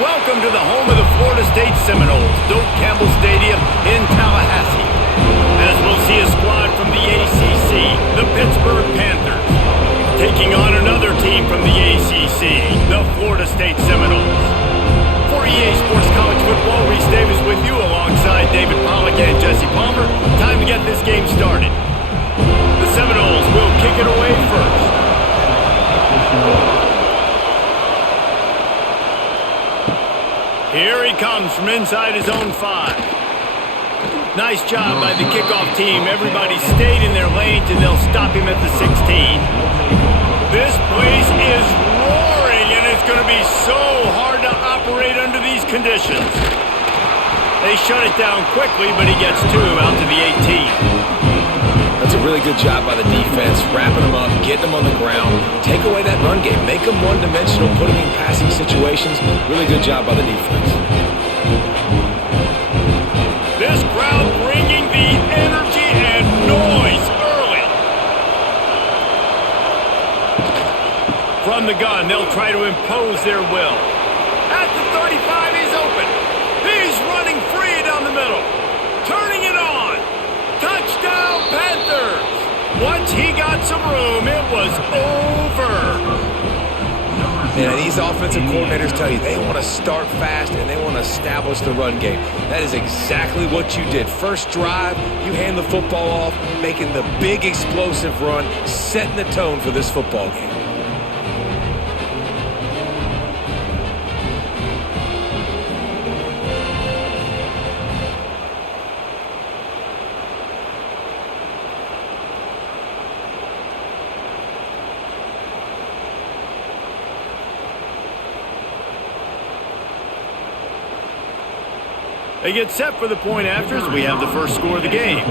Welcome to the home of the Florida State Seminoles, Doak Campbell Stadium in Tallahassee. As we'll see a squad from the ACC, the Pittsburgh Panthers, taking on another team from the ACC, the Florida State Seminoles. For EA Sports College Football, Reese Davis with you alongside David Pollack and Jesse Palmer. Time to get this game started. The Seminoles will kick it away first. Here he comes from inside his own 5. Nice job by the kickoff team. Everybody stayed in their lanes, and they'll stop him at the 16. This place is roaring, and it's going to be so hard to operate under these conditions. They shut it down quickly, but he gets 2 out to the 18. That's a really good job by the defense, wrapping them up, getting them on the ground, take away that run game, make them one-dimensional, put them in passing situations. Really good job by the defense. This crowd bringing the energy and noise early. From the gun, they'll try to impose their will. At the 35, he's open. He's running free down the middle. Turning it on. Touchdown, Panthers! Once he got some room, it was over. Yeah, these offensive coordinators tell you they want to start fast and they want to establish the run game. That is exactly what you did. First drive, you hand the football off, making the big explosive run, setting the tone for this football game. They get set for the point afters. We have the first score of the game.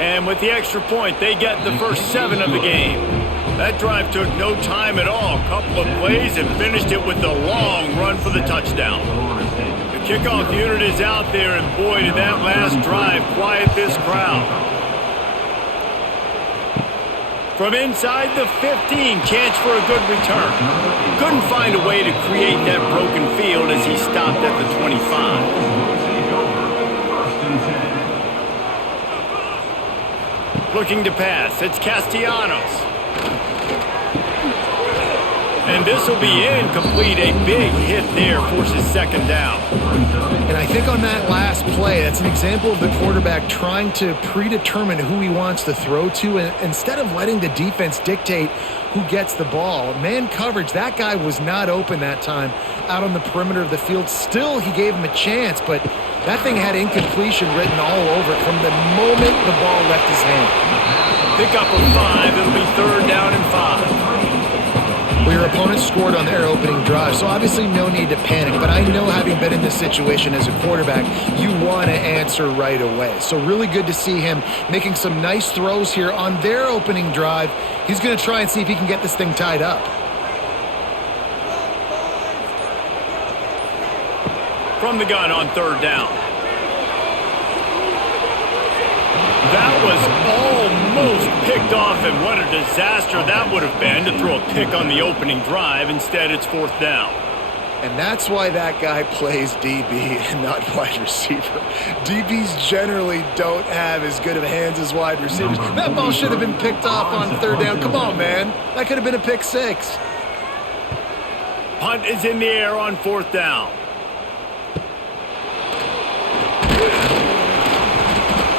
And with the extra point, they get the first 7 of the game. That drive took no time at all. A couple of plays and finished it with a long run for the touchdown. The kickoff unit is out there, and boy, did that last drive quiet this crowd. From inside the 15, chance for a good return. Couldn't find a way to create that broken field as he stopped at the 25. Looking to pass, it's Castellanos. And this will be incomplete. A big hit there forces second down. And I think on that last play, that's an example of the quarterback trying to predetermine who he wants to throw to, and instead of letting the defense dictate who gets the ball. Man coverage, that guy was not open that time out on the perimeter of the field. Still, he gave him a chance, but that thing had incompletion written all over it from the moment the ball left his hand. Pick up of 5. It'll be 3rd down and 5. Well, your opponent scored on their opening drive, so obviously no need to panic. But I know, having been in this situation as a quarterback, you want to answer right away. So really good to see him making some nice throws here on their opening drive. He's going to try and see if he can get this thing tied up. From the gun on 3rd down. That was almost picked off, and what a disaster that would have been to throw a pick on the opening drive. Instead, it's 4th down. And that's why that guy plays DB and not wide receiver. DBs generally don't have as good of hands as wide receivers. That ball should have been picked off on 3rd down. Come on, man. That could have been a pick 6. Punt is in the air on 4th down.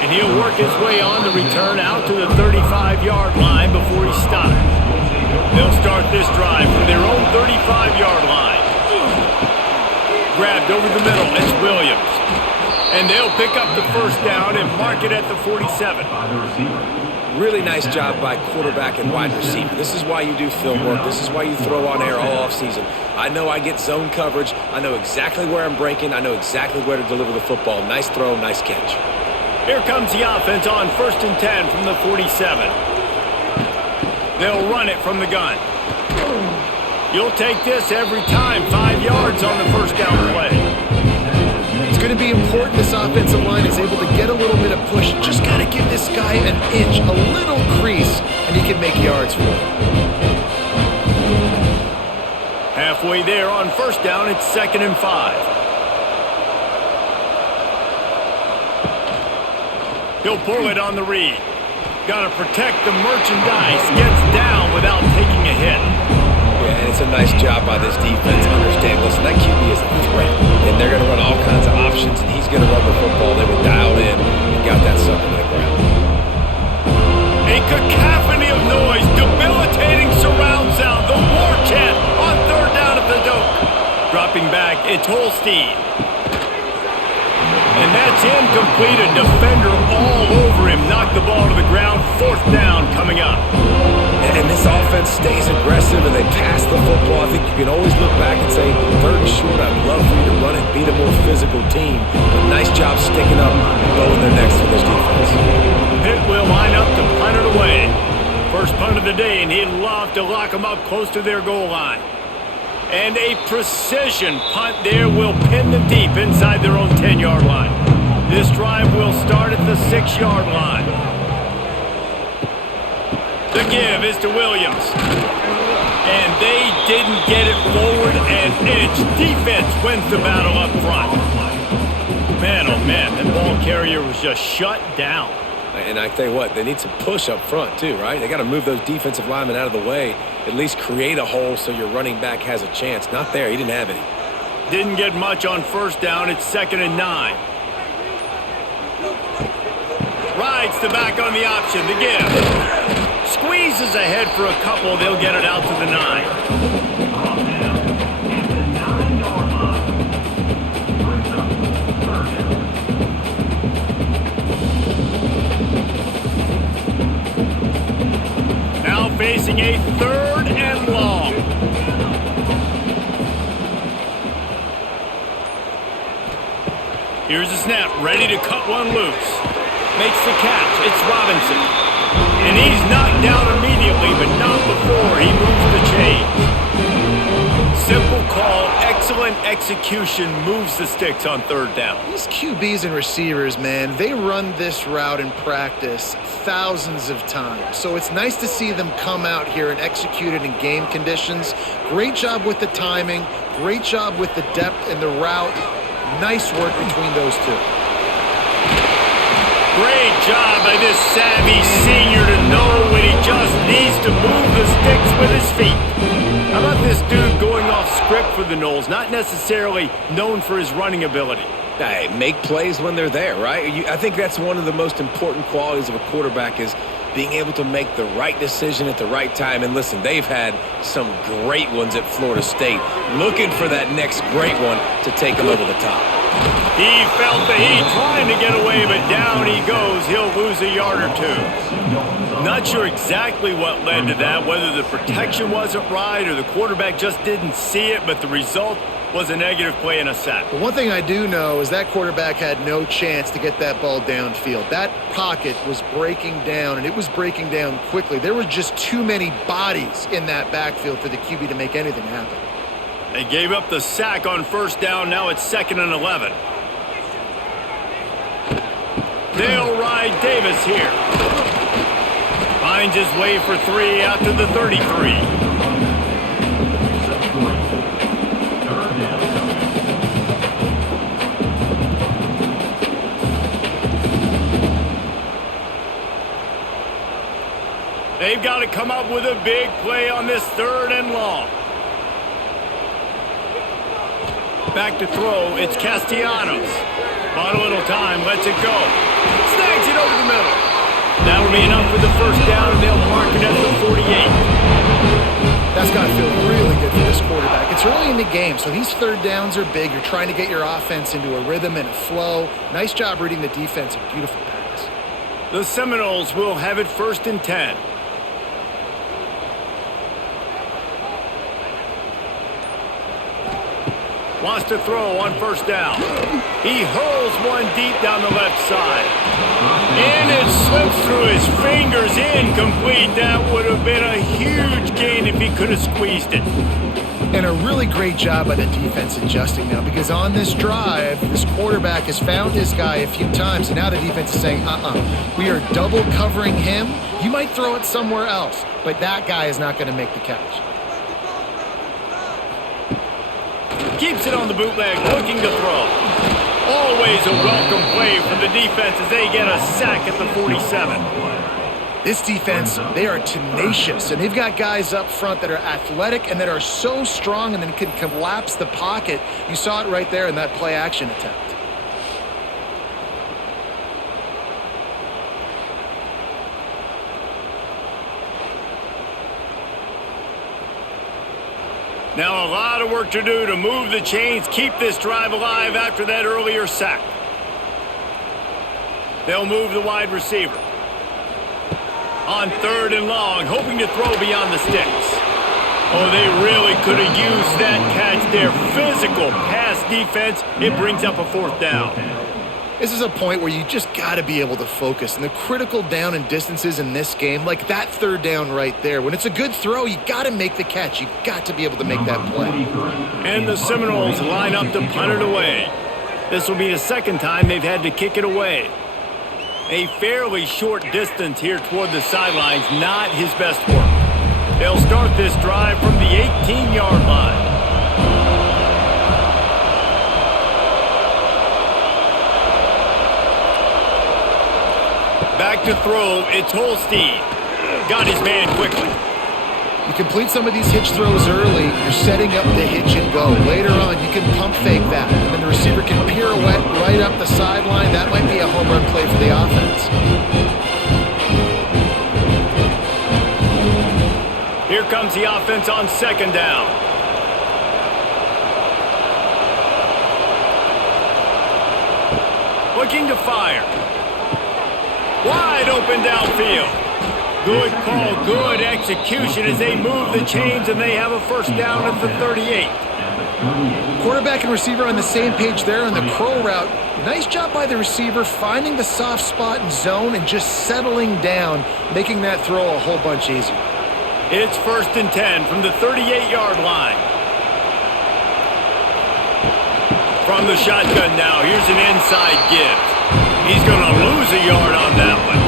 And he'll work his way on the return out to the 35-yard line before he stops. They'll start this drive from their own 35-yard line. Grabbed over the middle, it's Williams. And they'll pick up the 1st down and mark it at the 47. Really nice job by quarterback and wide receiver. This is why you do film work. This is why you throw on air all offseason. I know I get zone coverage. I know exactly where I'm breaking. I know exactly where to deliver the football. Nice throw, nice catch. Here comes the offense on 1st and 10 from the 47. They'll run it from the gun. You'll take this every time. 5 yards on the 1st down play. It's going to be important this offensive line is able to get a little bit of push. Just got to give this guy an inch, a little crease, and he can make yards for it. Halfway there on first down, it's 2nd and 5. He'll pull it on the read. Got to protect the merchandise. Gets down without taking a hit. Yeah, and it's a nice job by this defense. Understand, listen, that QB is a threat. And they're going to run all kinds of options, and he's going to run the football. They were dialed in and got that sucker to the ground. A cacophony of noise, debilitating surround sound. The war chant on 3rd down at the Doak. Dropping back, it's Holstein. And that's incomplete. A defender all over him. Knocked the ball to the ground. 4th down coming up. And this offense stays aggressive and they pass the football. I think you can always look back and say, 3rd and short, I'd love for you to run it, beat a more physical team. But nice job sticking up and bowing their necks for this defense. Pitt will line up to punt it away. First punt of the day, and he'd love to lock them up close to their goal line. And a precision punt there will pin them deep inside their own 10-yard line. This drive will start at the 6-yard line. The give is to Williams. And they didn't get it forward an inch. Defense wins the battle up front. Man, oh man, that ball carrier was just shut down. And I tell you what, they need some push up front too, right? They got to move those defensive linemen out of the way, at least create a hole so your running back has a chance. Not there. He didn't have any. Didn't get much on first down. It's 2nd and 9. Rides the back on the option. The give. Squeezes ahead for a couple. They'll get it out to the 9. Facing a 3rd and long. Here's the snap, ready to cut one loose. Makes the catch, it's Robinson. And he's knocked down immediately, but not before he moves the chains. Simple call, excellent execution, moves the sticks on 3rd down. These QBs and receivers, man, they run this route in practice thousands of times. So it's nice to see them come out here and execute it in game conditions. Great job with the timing, great job with the depth and the route. Nice work between those two. Great job by this savvy senior to know when he just needs to move the sticks with his feet. How about this dude going off script for the Noles, not necessarily known for his running ability? Hey, make plays when they're there, right? I think that's one of the most important qualities of a quarterback is being able to make the right decision at the right time. And listen, they've had some great ones at Florida State. Looking for that next great one to take them over the top. He felt the heat trying to get away, but down he goes. He'll lose a yard or 2. Not sure exactly what led to that, whether the protection wasn't right or the quarterback just didn't see it, but the result was a negative play and a sack. But one thing I do know is that quarterback had no chance to get that ball downfield. That pocket was breaking down, and it was breaking down quickly. There were just too many bodies in that backfield for the QB to make anything happen. They gave up the sack on first down. Now it's 2nd and 11. They'll ride Davis here. Finds his way for 3 out to the 33. They've got to come up with a big play on this 3rd and long. Back to throw, it's Castellanos. Bought a little time, lets it go. Snags it over the middle. That'll be enough for the first down, and they'll mark it at the 48. That's got to feel really good for this quarterback. It's early in the game, so these 3rd downs are big. You're trying to get your offense into a rhythm and a flow. Nice job reading the defense. A beautiful pass. The Seminoles will have it 1st and 10. Wants to throw on first down. He hurls one deep down the left side. And it slips through his fingers, incomplete. That would have been a huge gain if he could have squeezed it. And a really great job by the defense adjusting now, because on this drive, this quarterback has found his guy a few times, and now the defense is saying, we are double covering him. You might throw it somewhere else, but that guy is not going to make the catch. Keeps it on the bootleg, looking to throw. Always a welcome play from the defense as they get a sack at the 47. This defense, they are tenacious, and they've got guys up front that are athletic and that are so strong and then can collapse the pocket. You saw it right there in that play action attempt. Now a lot of work to do to move the chains, keep this drive alive after that earlier sack. They'll move the wide receiver. On 3rd and long, hoping to throw beyond the sticks. Oh, they really could have used that catch there. Physical pass defense. It brings up a 4th down. This is a point where you just got to be able to focus. And the critical down and distances in this game, like that 3rd down right there, when it's a good throw, you got to make the catch. You got to be able to make that play. And the Seminoles line up to punt it away. This will be the 2nd time they've had to kick it away. A fairly short distance here toward the sidelines, not his best work. They'll start this drive from the 18-yard line. Back to throw, it's Holstein. Got his man quickly. You complete some of these hitch throws early, you're setting up the hitch and go. Later on, you can pump fake that, and then the receiver can pirouette right up the sideline. That might be a home run play for the offense. Here comes the offense on 2nd down. Looking to fire. Wide open downfield. Good call, good execution as they move the chains, and they have a 1st down at the 38. Quarterback and receiver on the same page there on the crow route. Nice job by the receiver finding the soft spot and zone and just settling down, making that throw a whole bunch easier. It's 1st and 10 from the 38-yard line. From the shotgun now, here's an inside give. He's going to lose a yard on that one.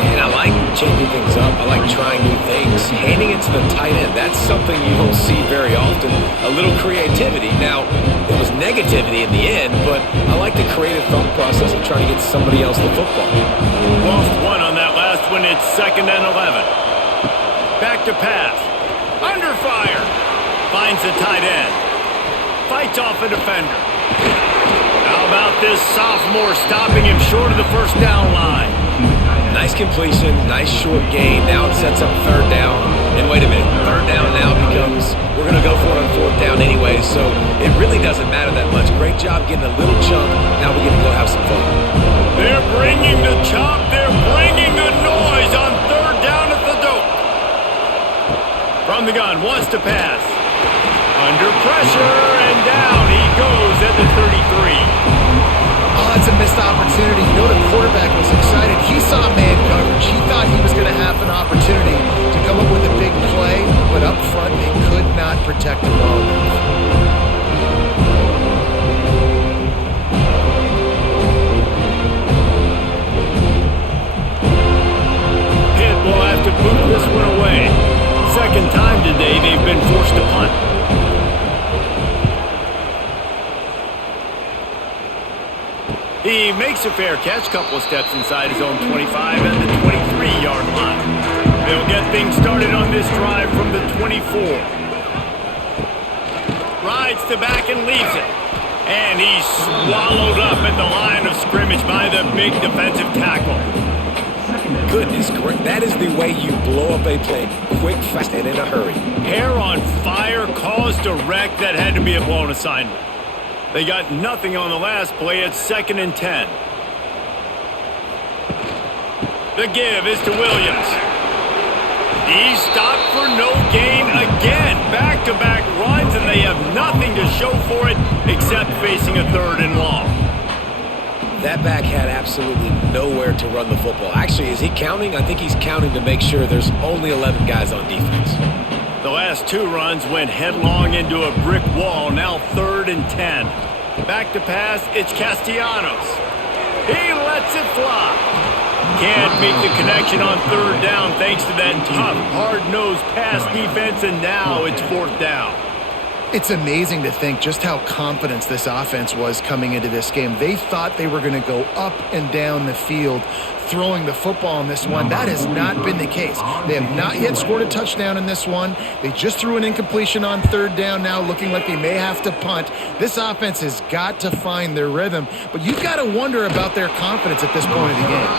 And I like changing things up. I like trying new things. Handing it to the tight end, that's something you don't see very often. A little creativity. Now, it was negativity in the end, but I like the creative thought process of trying to get somebody else the football. Lost one on that last one. It's 2nd and 11. Back to pass. Under fire. Finds the tight end. Fights off a defender. How about this sophomore stopping him short of the 1st down line? Nice completion, nice short gain. Now it sets up 3rd down. And wait a minute, 3rd down now becomes, we're going to go for it on 4th down anyway, so it really doesn't matter that much. Great job getting a little chunk. Now we're going to go have some fun. They're bringing the chop. They're bringing the noise on 3rd down at the dope. From the gun, wants to pass. Under pressure, and down he goes at the 33. Oh, that's a missed opportunity. You know the quarterback was excited. He saw man coverage. He thought he was going to have an opportunity to come up with a big play, but up front they could not protect him well enough. Pitt will have to boot this one away. 2nd time today they've been forced to punt. He makes a fair catch, couple of steps inside his own 25 and the 23-yard line. They'll get things started on this drive from the 24. Rides to back and leaves it. And he's swallowed up at the line of scrimmage by the big defensive tackle. Goodness, great. That is the way you blow up a play. Quick, fast, and in a hurry. Hair on fire, caused a wreck. That had to be a blown assignment. They got nothing on the last play. It's 2nd and 10. The give is to Williams. He's stopped for no gain again. Back-to-back runs, and they have nothing to show for it except facing a 3rd and long. That back had absolutely nowhere to run the football. Actually, is he counting? I think he's counting to make sure there's only 11 guys on defense. The last 2 runs went headlong into a brick wall. Now 3rd and 10. Back to pass, it's Castellanos. He lets it fly. Can't make the connection on 3rd down thanks to that tough, hard-nosed pass defense, and now it's 4th down. It's amazing to think just how confident this offense was coming into this game. They thought they were going to go up and down the field throwing the football in this one. That has not been the case. They have not yet scored a touchdown in this one. They just threw an incompletion on third down now, looking like they may have to punt. This offense has got to find their rhythm, but you've got to wonder about their confidence at this point of the game.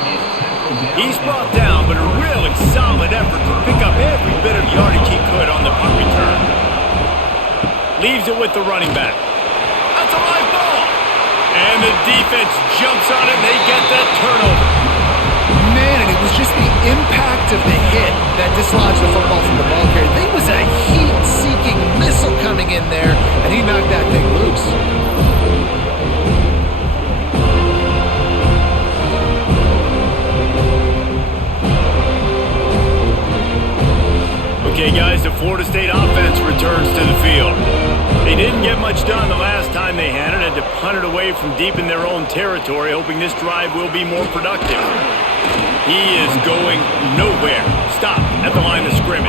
He's brought down, but a really solid effort to pick up every bit of yardage he could on the punt return. Leaves it with the running back. That's a live ball. And the defense jumps on it, and they get that turnover. Man, and it was just the impact of the hit that dislodged the football from the ball carrier. There was a heat-seeking missile coming in there, and he knocked that thing loose. Okay, guys, the Florida State offense returns to the field. They didn't get much done the last time they had it, had to punt it away from deep in their own territory, hoping this drive will be more productive. He is going nowhere. Stop at the line of scrimmage.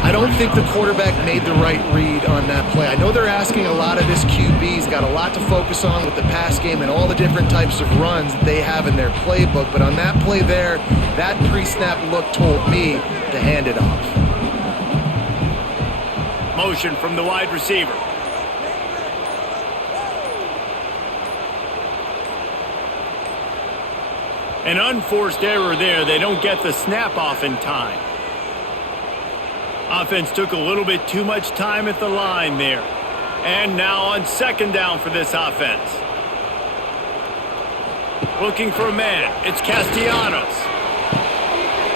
I don't think the quarterback made the right read on that play. I know they're asking a lot of this QB. He's got a lot to focus on with the pass game and all the different types of runs that they have in their playbook. But on that play there, that pre-snap look told me to hand it off. Motion from the wide receiver. An unforced error there. They don't get the snap off in time. Offense took a little bit too much time at the line there. And now on second down for this offense. Looking for a man. It's Castellanos.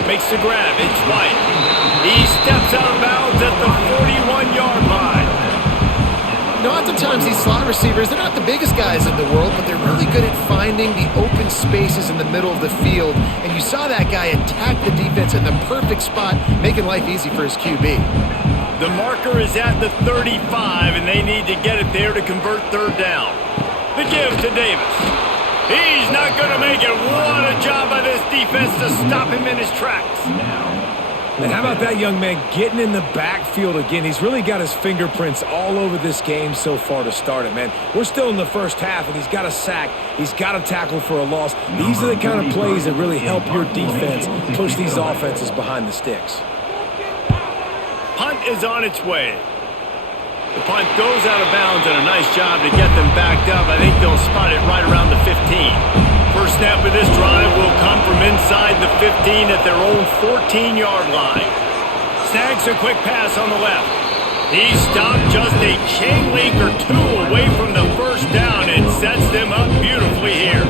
Makes the grab. It's White. He steps out of bounds at the 41-yard line. You know, oftentimes these slot receivers, they're not the biggest guys in the world, but they're really good at finding the open spaces in the middle of the field. And you saw that guy attack the defense in the perfect spot, making life easy for his QB. The marker is at the 35, and they need to get it there to convert third down. The give to Davis. He's not going to make it. What a job by this defense to stop him in his tracks. And how about that young man getting in the backfield again? He's really got his fingerprints all over this game so far to start it, man. We're still in the first half, and he's got a sack. He's got a tackle for a loss. These are the kind of plays that really help your defense push these offenses behind the sticks. Punt is on its way. The punt goes out of bounds, and a nice job to get them backed up. I think they'll spot it right around the 15. First snap of this drive will come from inside the 15 at their own 14-yard line. Snags a quick pass on the left. He stopped just a chain link or two away from the first down and sets them up beautifully here.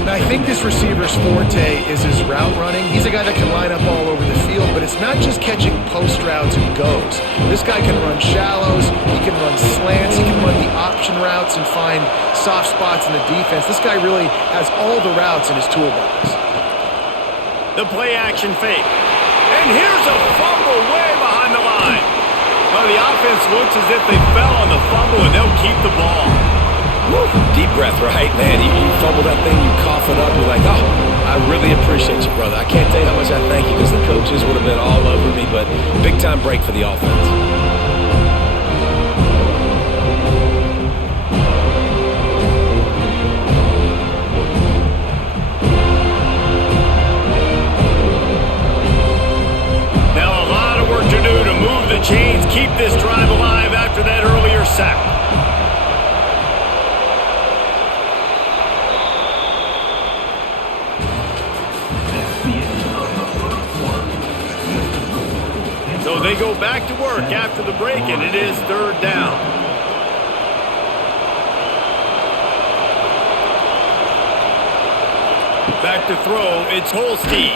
Now, I think this receiver's forte is his route running. He's a guy that can line up all over the field, but it's not just catching post routes and goes. This guy can run shallows, he can run slants, he can run the option routes and find soft spots in the defense. This guy really has all the routes in his toolbox. The play action fake. And here's a fumble way behind the line. Well, the offense looks as if they fell on the fumble and they'll keep the ball. Woo, deep breath, right, man? You fumble that thing, you cough it up, you're like, oh, I really appreciate you, brother. I can't tell you how much I thank you because the coaches would have been all over me, but big-time break for the offense. Now a lot of work to do to move the chains, keep this drive alive after that earlier sack. So they go back to work after the break, and it is third down. Back to throw, it's Holstein.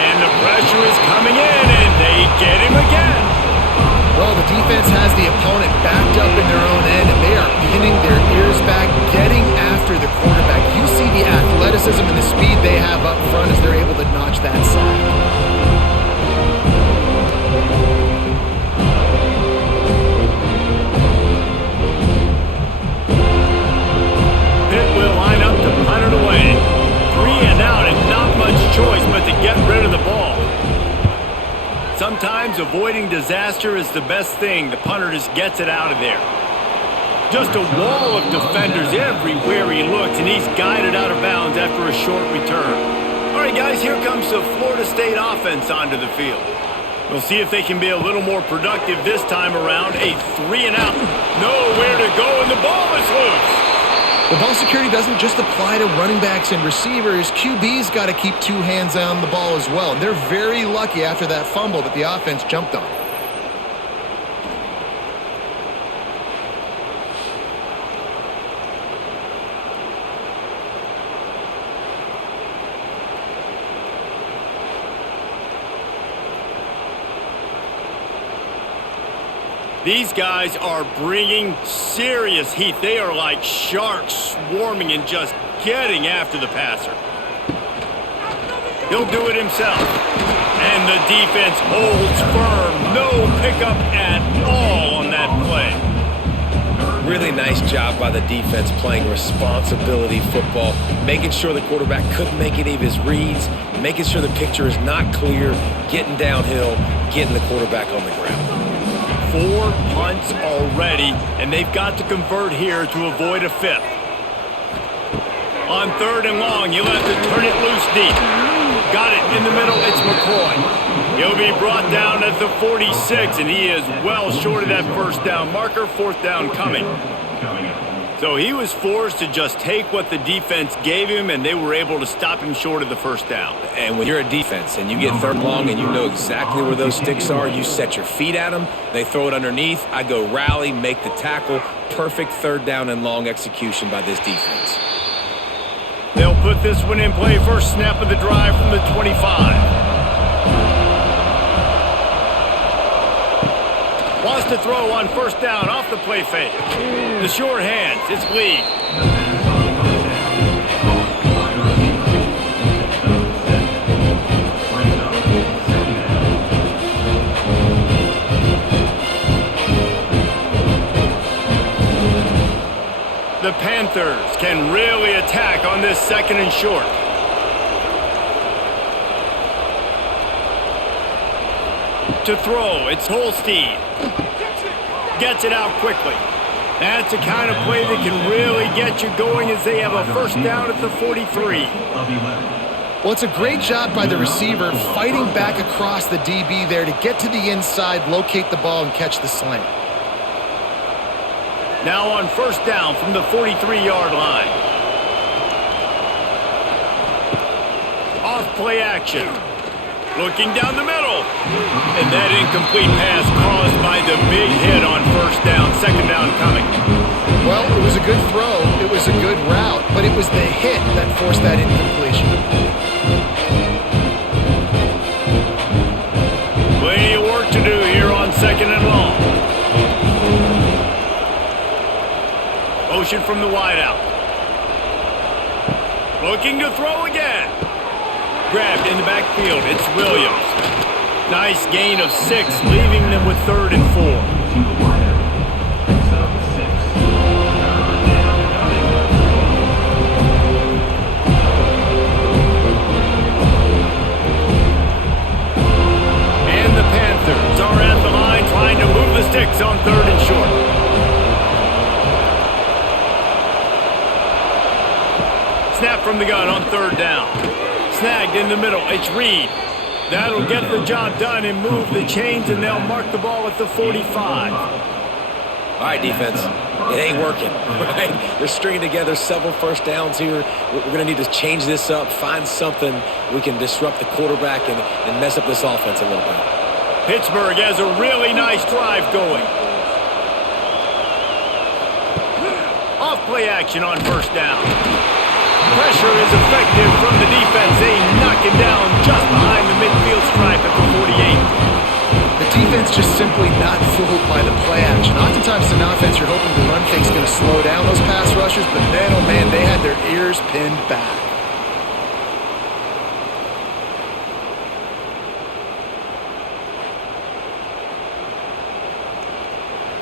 And the pressure is coming in, and they get him again. Well, the defense has the opponent backed up in their own end, and they are pinning their ears back, getting after the quarterback. You see the athleticism and the speed they have up front as they're able to notch that sack. Will line up to punt it away. 3 and out and not much choice but to get rid of the ball. Sometimes a disaster is the best thing. The punter just gets it out of there. Just a wall of defenders everywhere he looks, and he's guided out of bounds after a short return. All right, guys, here comes the Florida State offense onto the field. We'll see if they can be a little more productive this time around. A 3-and-out. Nowhere to go, and the ball is loose. The ball security doesn't just apply to running backs and receivers. QB's got to keep two hands on the ball as well. They're very lucky after that fumble that the offense jumped on. These guys are bringing serious heat. They are like sharks swarming and just getting after the passer. He'll do it himself. And the defense holds firm. No pickup at all on that play. Really nice job by the defense playing responsibility football, making sure the quarterback couldn't make any of his reads, making sure the picture is not clear, getting downhill, getting the quarterback on the ground. 4 punts already, and they've got to convert here to avoid a 5th. On 3rd and long, you'll have to turn it loose deep. Got it in the middle, it's McCoy. He'll be brought down at the 46, and he is well short of that first down marker. 4th down coming. So he was forced to just take what the defense gave him, and they were able to stop him short of the first down. And when you're a defense and you get 3rd and long and you know exactly where those sticks are, you set your feet at them, they throw it underneath, I go rally, make the tackle. Perfect 3rd down and long execution by this defense. They'll put this one in play. First snap of the drive from the 25. Wants to throw on 1st down off the play fake. The short hands, it's Lee. The Panthers can really attack on this 2nd and short. To throw, it's Holstein. Gets it out quickly. That's the kind of play that can really get you going as they have a 1st down at the 43. Well, it's a great job by the receiver fighting back across the DB there to get to the inside, locate the ball, and catch the slant. Now on 1st down from the 43-yard line. Off play action. Looking down the middle. And that incomplete pass caused by the big hit on 1st down. 2nd down coming. Well, it was a good throw. It was a good route, but it was the hit that forced that incompletion. Plenty of work to do here on 2nd and long. Motion from the wideout. Looking to throw again. Grabbed in the backfield. It's Williams. Nice gain of 6, leaving them with 3rd and 4. And the Panthers are at the line trying to move the sticks on 3rd and short. Snap from the gun on 3rd down. Snagged in the middle. It's Reed. That'll get the job done and move the chains, and they'll mark the ball at the 45. All right, defense. It ain't working, right? They're stringing together several 1st downs here. We're going to need to change this up, find something we can disrupt the quarterback and mess up this offense a little bit. Pittsburgh has a really nice drive going. Off play action on 1st down. Pressure is effective from the defense. They knock him down just behind the midfield stripe at the 48. The defense just simply not fooled by the play action. Oftentimes in offense, you're hoping the run fake's going to slow down those pass rushers, but man, oh man, they had their ears pinned back.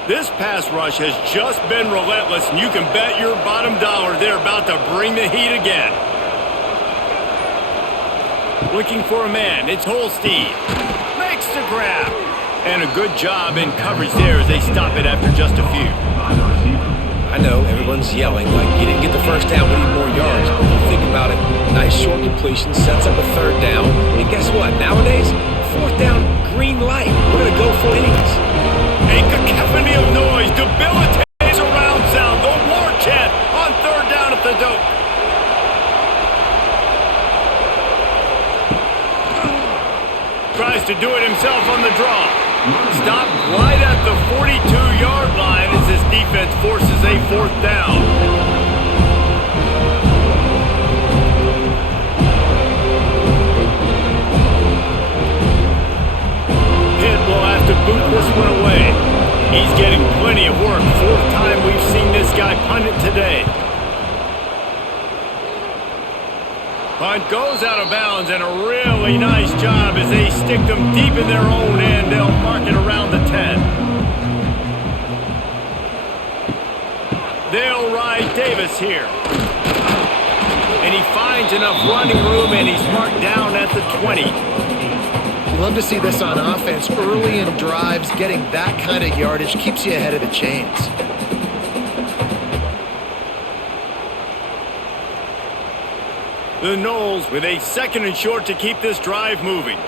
This pass rush has just been relentless, and you can bet your bottom dollar they're about to bring the heat again. Looking for a man. It's Holstein. Makes the grab. And a good job in coverage there as they stop it after just a few. I know, everyone's yelling like you didn't get the first down, we need more yards. But if you think about it, nice short completion, sets up a third down. And guess what? Nowadays, fourth down, green light. We're going to go for innings. A cacophony of noise debilitates surround sound. The war chant on third down at the dope. Tries to do it himself on the draw. Stopped right at the 42-yard line as his defense forces a fourth down. Pitt will have to boot this one away. He's getting plenty of work. Fourth time we've seen this guy punt it today. Punt goes out of bounds, and a really nice job as they stick them deep in their own end. They'll mark it around the 10. They'll ride Davis here. And he finds enough running room, and he's marked down at the 20. Love to see this on offense. Early in drives, getting that kind of yardage keeps you ahead of the chains. The Noles with a second and short to keep this drive moving.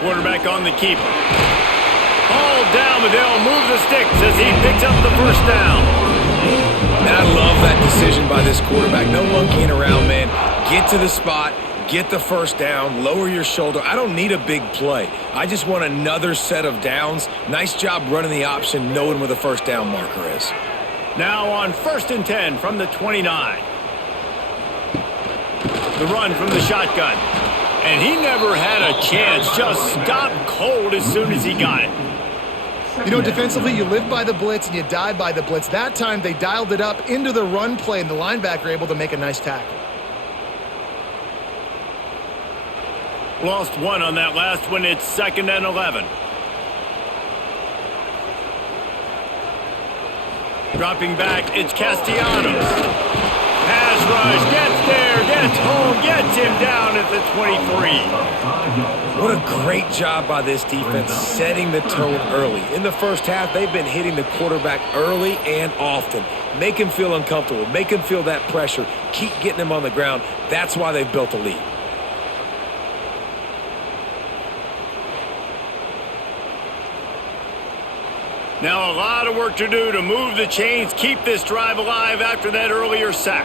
Quarterback on the keeper. Ball down, but they'll move the sticks as he picks up the first down. And I love that decision by this quarterback. No monkeying around, man. Get to the spot, get the first down, lower your shoulder. I don't need a big play. I just want another set of downs. Nice job running the option, knowing where the first down marker is. Now on 1st and 10 from the 29. The run from the shotgun. And he never had a chance. Just stopped cold as soon as he got it. You know, defensively, you live by the blitz and you die by the blitz. That time, they dialed it up into the run play, and the linebacker able to make a nice tackle. Lost one on that last one. It's 2nd and 11. Dropping back, it's Castellanos. Pass rush, gets there, gets home, gets him down at the 23. What a great job by this defense setting the tone early. In the first half, they've been hitting the quarterback early and often. Make him feel uncomfortable, make him feel that pressure, keep getting him on the ground. That's why they've built a lead. Now a lot of work to do to move the chains, keep this drive alive after that earlier sack.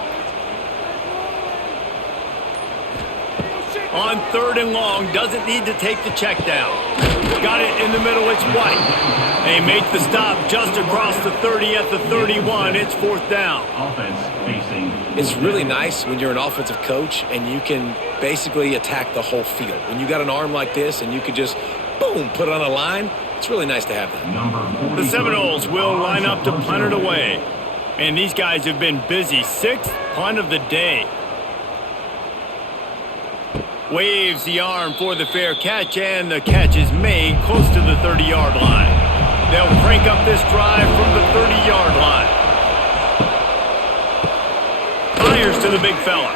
On 3rd and long, doesn't need to take the check down. Got it in the middle, it's White. They make the stop just across the 30 at the 31. It's 4th down. It's really nice when you're an offensive coach and you can basically attack the whole field. When you got an arm like this and you could just, boom, put it on a line, it's really nice to have that. The Seminoles will line up to punt it away. And these guys have been busy. 6th punt of the day. Waves the arm for the fair catch, and the catch is made close to the 30-yard line. They'll crank up this drive from the 30-yard line. Fires to the big fella.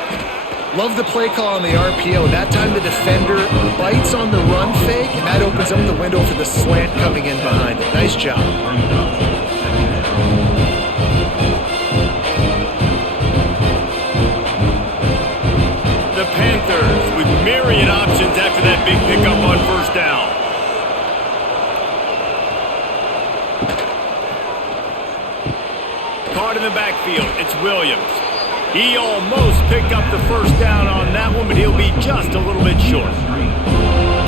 Love the play call on the RPO. That time the defender bites on the run fake, and that opens up the window for the slant coming in behind it. Nice job. The Panthers with myriad options after that big pickup on 1st down. Caught in the backfield, it's Williams. He almost picked up the first down on that one, but he'll be just a little bit short.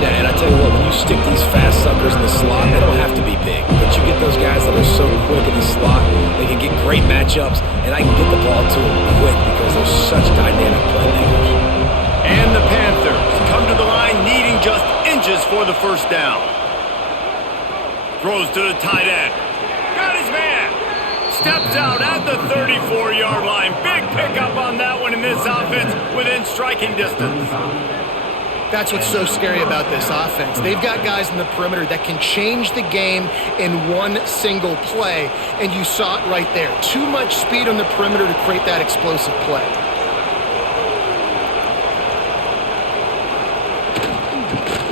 Yeah, and I tell you what, when you stick these fast suckers in the slot, they don't have to be big. But you get those guys that are so quick in the slot, they can get great matchups, and I can get the ball to them quick because they're such dynamic playmakers. And the Panthers come to the line needing just inches for the first down. Throws to the tight end. Got his man. Steps out at the 34-yard line. Big pickup on that one in this offense within striking distance. That's what's so scary about this offense. They've got guys in the perimeter that can change the game in one single play, and you saw it right there. Too much speed on the perimeter to create that explosive play.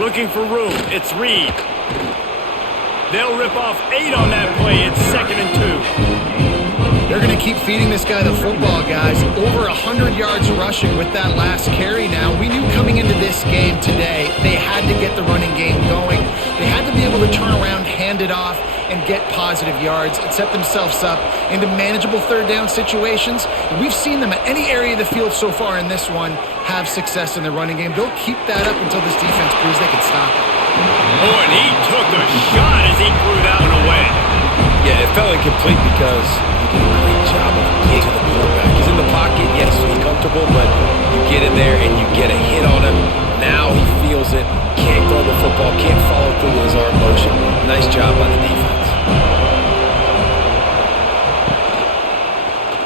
Looking for room. It's Reed. They'll rip off 8 on that play. It's 2nd and 2. They're going to keep feeding this guy the football, guys. Over 100 yards rushing with that last carry now. We knew coming into this game today, they had to get the running game going. They had to be able to turn around, hand it off, and get positive yards and set themselves up into manageable third down situations. And we've seen them at any area of the field so far in this one have success in the running game. They'll keep that up until this defense proves they can stop it. Oh, and he took a shot as he threw that one away. Yeah, it fell incomplete because he did a great job of getting to the quarterback. He's in the pocket, yes, he's comfortable, but you get in there and you get a hit on him. Now he feels it, can't throw the football, can't follow through with his arm motion. Nice job by the defense.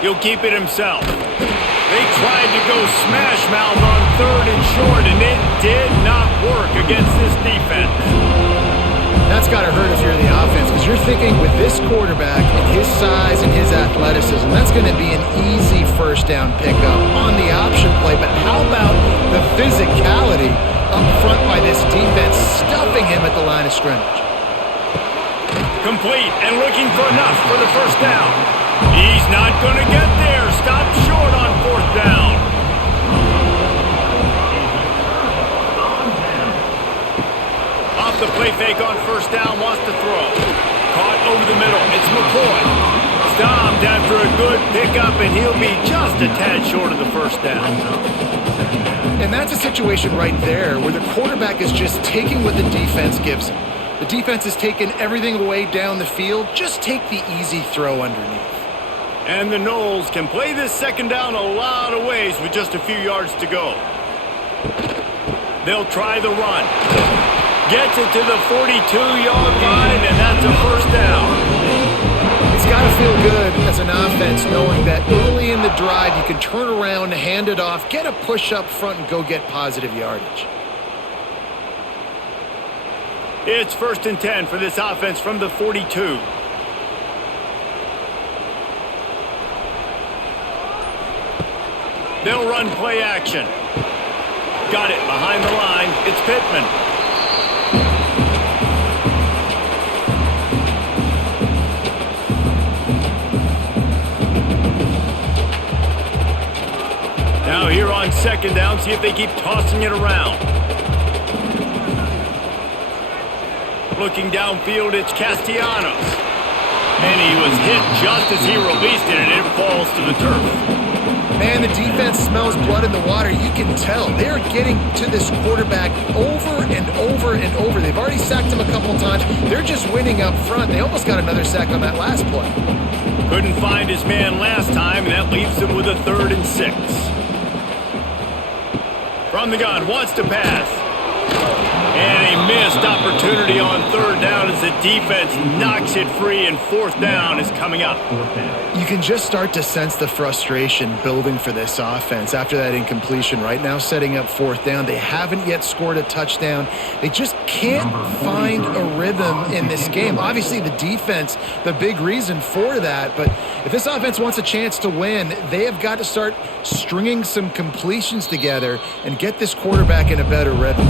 He'll keep it himself. They tried to go smash mouth on 3rd and short, and it did not work against this defense. That's got to hurt if you're the offense, because you're thinking with this quarterback and his size and his athleticism, that's going to be an easy first down pickup on the option play. But how about the physicality up front by this defense, stuffing him at the line of scrimmage? Complete and looking for enough for the first down. He's not going to get there. Stop short on 4th down. Off the play fake on 1st down, wants to throw. Caught over the middle. It's McCoy. Stopped after a good pickup, and he'll be just a tad short of the 1st down. And that's a situation right there where the quarterback is just taking what the defense gives him. The defense has taken everything away down the field. Just take the easy throw underneath. And the Noles can play this 2nd down a lot of ways with just a few yards to go. They'll try the run. Gets it to the 42-yard line, and that's a 1st down. It's got to feel good as an offense knowing that early in the drive you can turn around, hand it off, get a push up front, and go get positive yardage. It's 1st and 10 for this offense from the 42. They'll run play action. Got it behind the line. It's Pittman. Now here on 2nd down, see if they keep tossing it around. Looking downfield, it's Castellanos. And he was hit just as he released it, and it falls to the turf. Man, the defense smells blood in the water. You can tell. They are getting to this quarterback over and over and over. They've already sacked him a couple times. They're just winning up front. They almost got another sack on that last play. Couldn't find his man last time, and that leaves him with a 3rd and 6. From the gun, wants to pass. And a missed opportunity on 3rd down as the defense knocks it free, and 4th down is coming up. You can just start to sense the frustration building for this offense after that incompletion. Right now, setting up 4th down. They haven't yet scored a touchdown. They just can't find a rhythm in this game. Obviously, the defense, the big reason for that. But if this offense wants a chance to win, they have got to start stringing some completions together and get this quarterback in a better rhythm.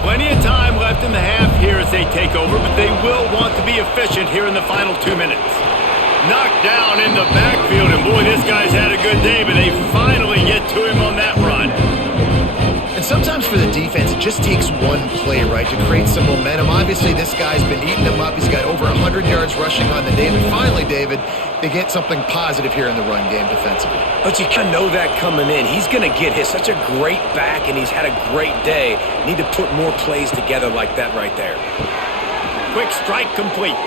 Plenty of time left in the half here as they take over, but they will want to be efficient here in the final 2 minutes. Knocked down in the backfield, and boy, this guy's had a good day, but they finally get to him on that run. And sometimes for the defense, it just takes one play, right, to create some momentum. Obviously, this guy's been eating them up. He's got over 100 yards rushing on the day. And finally, David, they get something positive here in the run game defensively. But you can know that coming in. He's going to get hit. Such a great back, and he's had a great day. Need to put more plays together like that right there. Quick strike complete.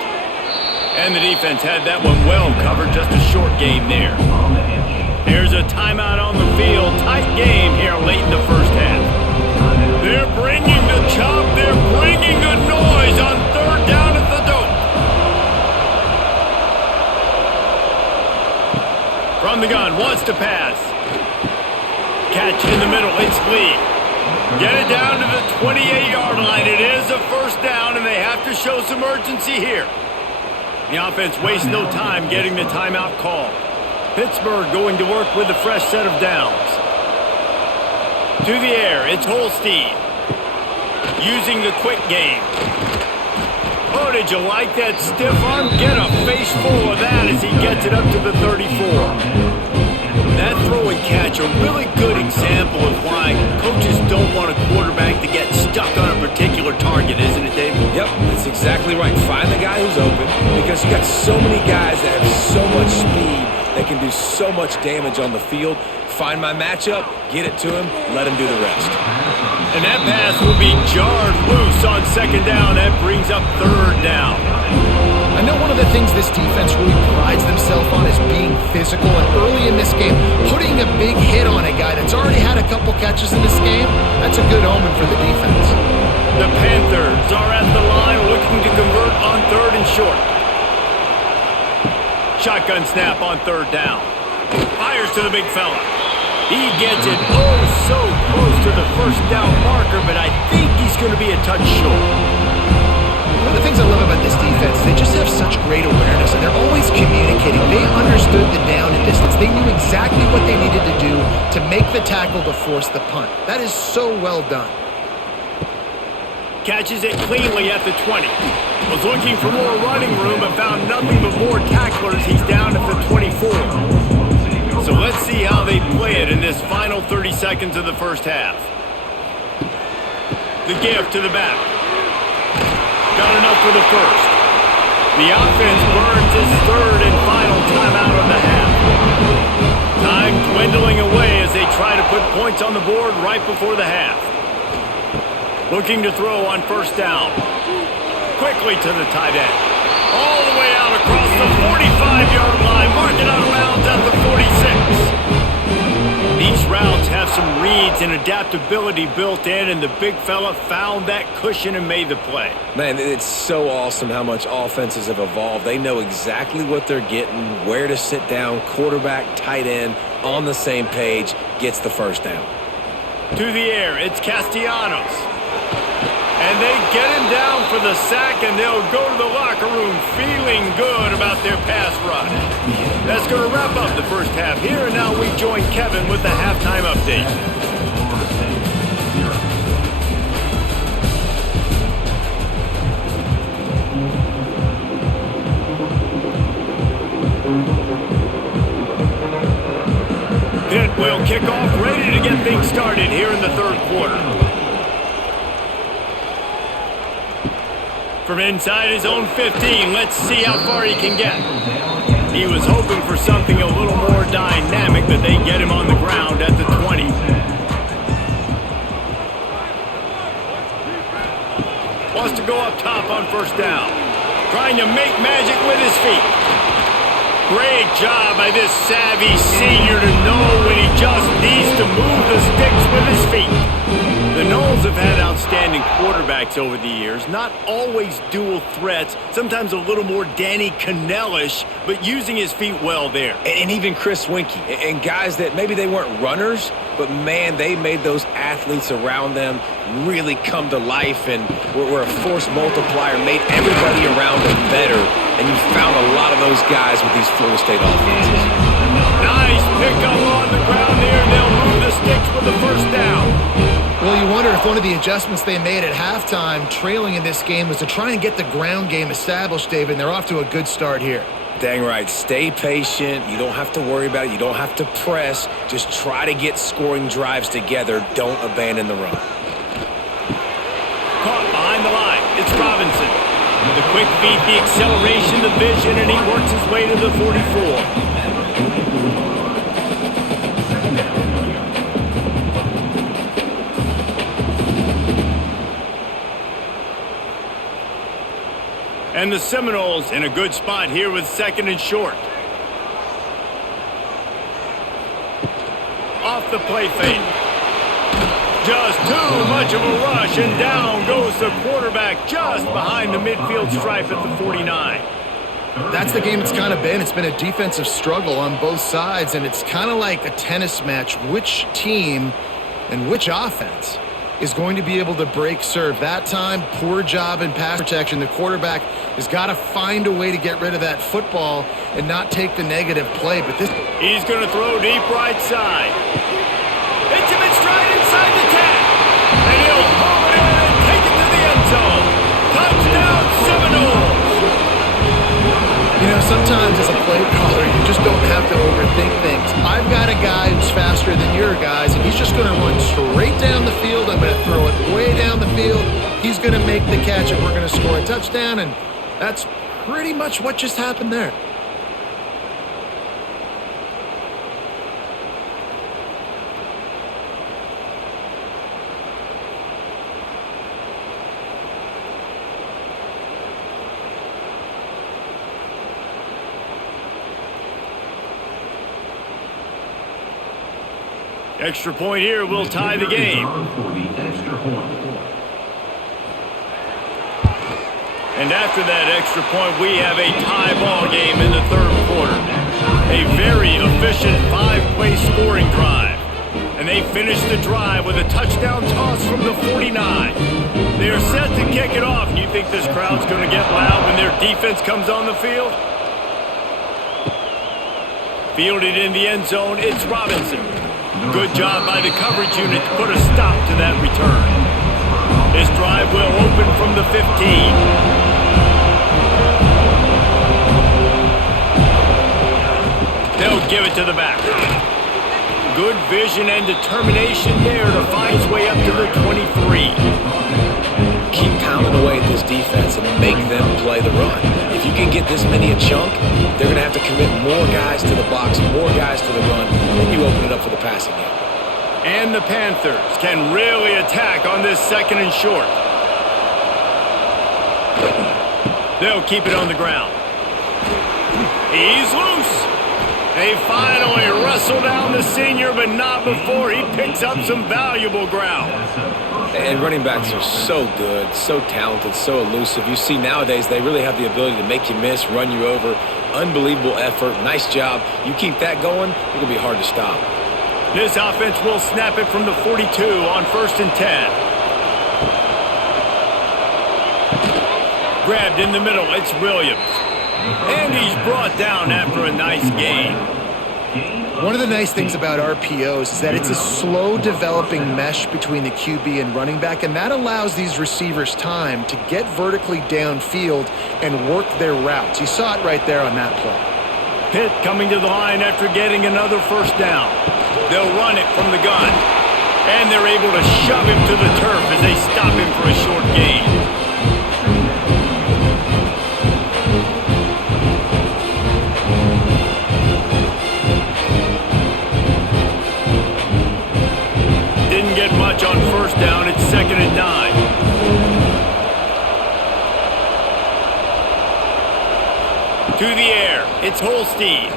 And the defense had that one well covered. Just a short game there. Here's a timeout on the field. Tight game here late in the first half. They're bringing the chop. They're bringing the noise on 3rd down at the dope. From the gun, wants to pass. Catch in the middle. It's Lee. Get it down to the 28-yard line. It is a 1st down, and they have to show some urgency here. The offense wastes no time getting the timeout call. Pittsburgh going to work with a fresh set of downs. To the air, it's Holstein. using the quick game. Oh, did you like that stiff arm? Get a face full of that as he gets it up to the 34. That throw and catch, a really good example of why coaches don't want a quarterback to get stuck on a particular target, isn't it, Dave? Yep, that's exactly right. Find the guy who's open because you got so many guys that have so much speed that can do so much damage on the field. Find my matchup, get it to him, let him do the rest. And that pass will be jarred loose on second down. That brings up third down. I know one of the things this defense really prides themselves on is being physical, and early in this game, putting a big hit on a guy that's already had a couple catches in this game, that's a good omen for the defense. The Panthers are at the line looking to convert on third and short. Shotgun snap on third down. Fires to the big fella. He gets it oh so close to the first down marker, but I think he's going to be a touch short. One of the things I love about this defense, they just have such great awareness, and they're always communicating. They understood the down and distance. They knew exactly what they needed to do to make the tackle to force the punt. That is so well done. Catches it cleanly at the 20. Was looking for more running room, but found nothing but more tacklers. He's down at the 24. So let's see how they play it in this final 30 seconds of the first half. The give to the back. Got enough for the first. The offense burns his third and final timeout of the half. Time dwindling away as they try to put points on the board right before the half. Looking to throw on first down. Quickly to the tight end. All the way out across the 45-yard line. Marking out of bounds at the 46. These routes have some reads and adaptability built in, and the big fella found that cushion and made the play. Man, it's so awesome how much offenses have evolved. They know exactly what they're getting, where to sit down, quarterback, tight end, on the same page, gets the first down. To the air, it's Castellanos. And they get him down for the sack, and they'll go to the locker room feeling good about their pass rush. That's going to wrap up the first half here, and now we join Kevin with the halftime update. Pitt will kick off, ready to get things started here in the third quarter. From inside his own 15, let's see how far he can get. He was hoping for something a little more dynamic, but they get him on the ground at the 20. Wants to go up top on first down. Trying to make magic with his feet. Great job by this savvy senior to know when he just needs to move the sticks with his feet. The Noles have had outstanding quarterbacks over the years, not always dual threats, sometimes a little more Danny Cannell-ish, but using his feet well there. And even Chris Winkie, and guys that maybe they weren't runners, but man, they made those athletes around them really come to life and were a force multiplier, made everybody around them better, and you found a lot of those guys with these Florida State offenses. Nice pickup on the ground there, and they'll move the sticks with the first down. Well, you wonder if one of the adjustments they made at halftime, trailing in this game, was to try and get the ground game established, David, and they're off to a good start here. Dang right. Stay patient. You don't have to worry about it. You don't have to press. Just try to get scoring drives together. Don't abandon the run. Caught behind the line. It's Robinson. The quick feet, the acceleration, the vision, and he works his way to the 44. And the Seminoles in a good spot here with second and short. Off the play fake. Just too much of a rush, and down goes the quarterback just behind the midfield stripe at the 49. That's the game it's kind of been. It's been a defensive struggle on both sides, and it's kind of like a tennis match. Which team and which offense is going to be able to break serve? That time, poor job in pass protection. The quarterback has got to find a way to get rid of that football and not take the negative play. But this, he's going to throw deep right side. Hits him in stride inside the 10. And he'll hold it in and take he's going to make the catch, and we're going to score a touchdown, and that's pretty much what just happened there. Extra point here will tie the game. And after that extra point, we have a tie ball game in the third quarter. A very efficient 5-play scoring drive. And they finish the drive with a touchdown toss from the 49. They are set to kick it off. And you think this crowd's going to get loud when their defense comes on the field? Fielded in the end zone, it's Robinson. Good job by the coverage unit to put a stop to that return. This drive will open from the 15. They'll give it to the back. Good vision and determination there to find his way up to the 23. Keep pounding away at this defense and make them play the run. If you can get this many a chunk, they're going to have to commit more guys to the box, more guys to the run, and you open it up for the passing game. And the Panthers can really attack on this second and short. They'll keep it on the ground. He's loose. They finally wrestle down the senior, but not before he picks up some valuable ground. And running backs are so good, so talented, so elusive. You see nowadays they really have the ability to make you miss, run you over. Unbelievable effort. Nice job. You keep that going, it's going to be hard to stop. This offense will snap it from the 42 on 1st and 10. Grabbed in the middle, it's Williams. And he's brought down after a nice gain. One of the nice things about RPOs is that it's a slow developing mesh between the QB and running back, and that allows these receivers time to get vertically downfield and work their routes. You saw it right there on that play. Pitt coming to the line after getting another first down. They'll run it from the gun. And they're able to shove him to the turf as they stop him for a short gain. Didn't get much on first down. It's 2nd and 9. To the air. It's Holstein.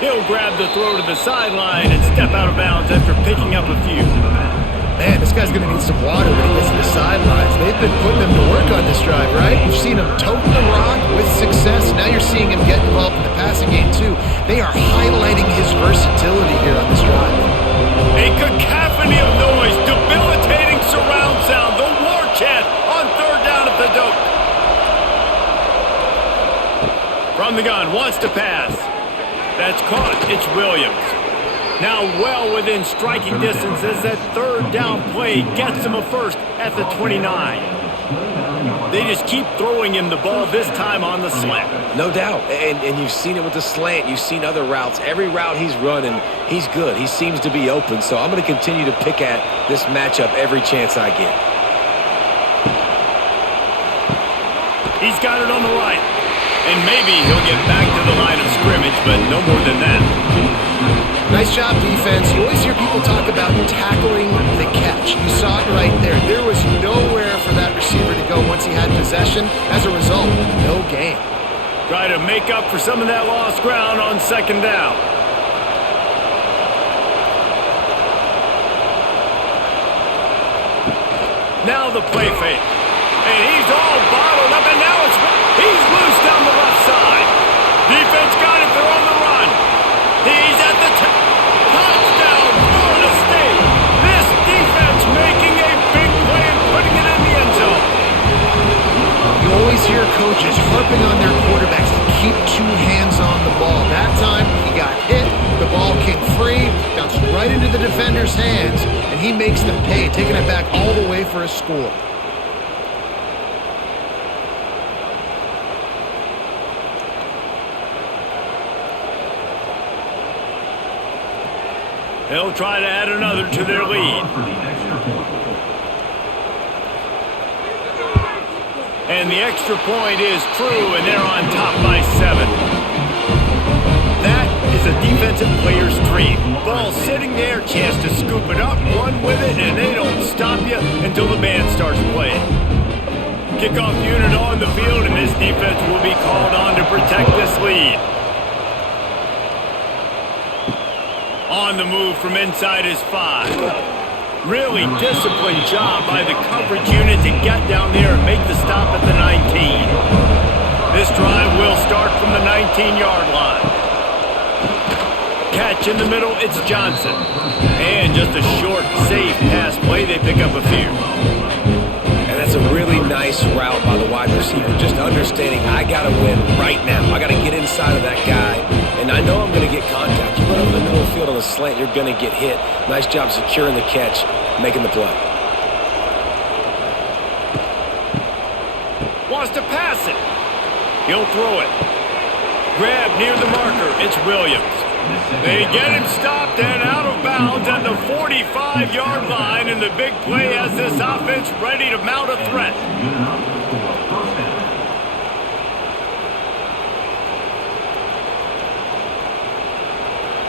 He'll grab the throw to the sideline and step out of bounds after picking up a few. Man, this guy's going to need some water when he gets to the sidelines. They've been putting him to work on this drive, right? You've seen him toting the rock with success. Now you're seeing him get involved in the passing game, too. They are highlighting his versatility here on this drive. A cacophony of noise, debilitating surround sound, the war chant on 3rd down at the dope. From the gun, wants to pass. That's caught. It's Williams. Now well within striking distance as that 3rd down play gets him a first at the 29. They just keep throwing him the ball, this time on the slant. No doubt. And you've seen it with the slant. You've seen other routes. Every route he's running, he's good. He seems to be open. So I'm going to continue to pick at this matchup every chance I get. He's got it on the right. And maybe he'll get back to the line of scrimmage, but no more than that. Nice job, defense. You always hear people talk about tackling the catch. You saw it right there. There was nowhere for that receiver to go once he had possession. As a result, no gain. Try to make up for some of that lost ground on 2nd down. Now the play fake. And he's all bottled up, and now he's loose down the left side. Defense got it. They're on the run. He's at the touchdown, Florida State. This defense making a big play and putting it in the end zone. You always hear coaches harping on their quarterbacks to keep 2 hands on the ball. That time, he got hit. The ball came free, bounced right into the defender's hands, and he makes them pay, taking it back all the way for a score. They'll try to add another to their lead. And the extra point is true, and they're on top by 7. That is a defensive player's dream. Ball sitting there, chance to scoop it up, run with it, and they don't stop you until the band starts playing. Kickoff unit on the field, and this defense will be called on to protect this lead. On the move from inside is 5. Really disciplined job by the coverage unit to get down there and make the stop at the 19. This drive will start from the 19-yard line. Catch in the middle, it's Johnson. And just a short, safe pass play, they pick up a few. And that's a really nice route by the wide receiver, just understanding I got to win right now. I got to get inside of that guy, and I know I'm going to get contact. You put over the middle of the field on a slant, you're going to get hit. Nice job securing the catch, making the play. Wants to pass it. He'll throw it. Grab near the marker, it's Williams. They get him stopped and out of bounds at the 45-yard line, and the big play has this offense ready to mount a threat.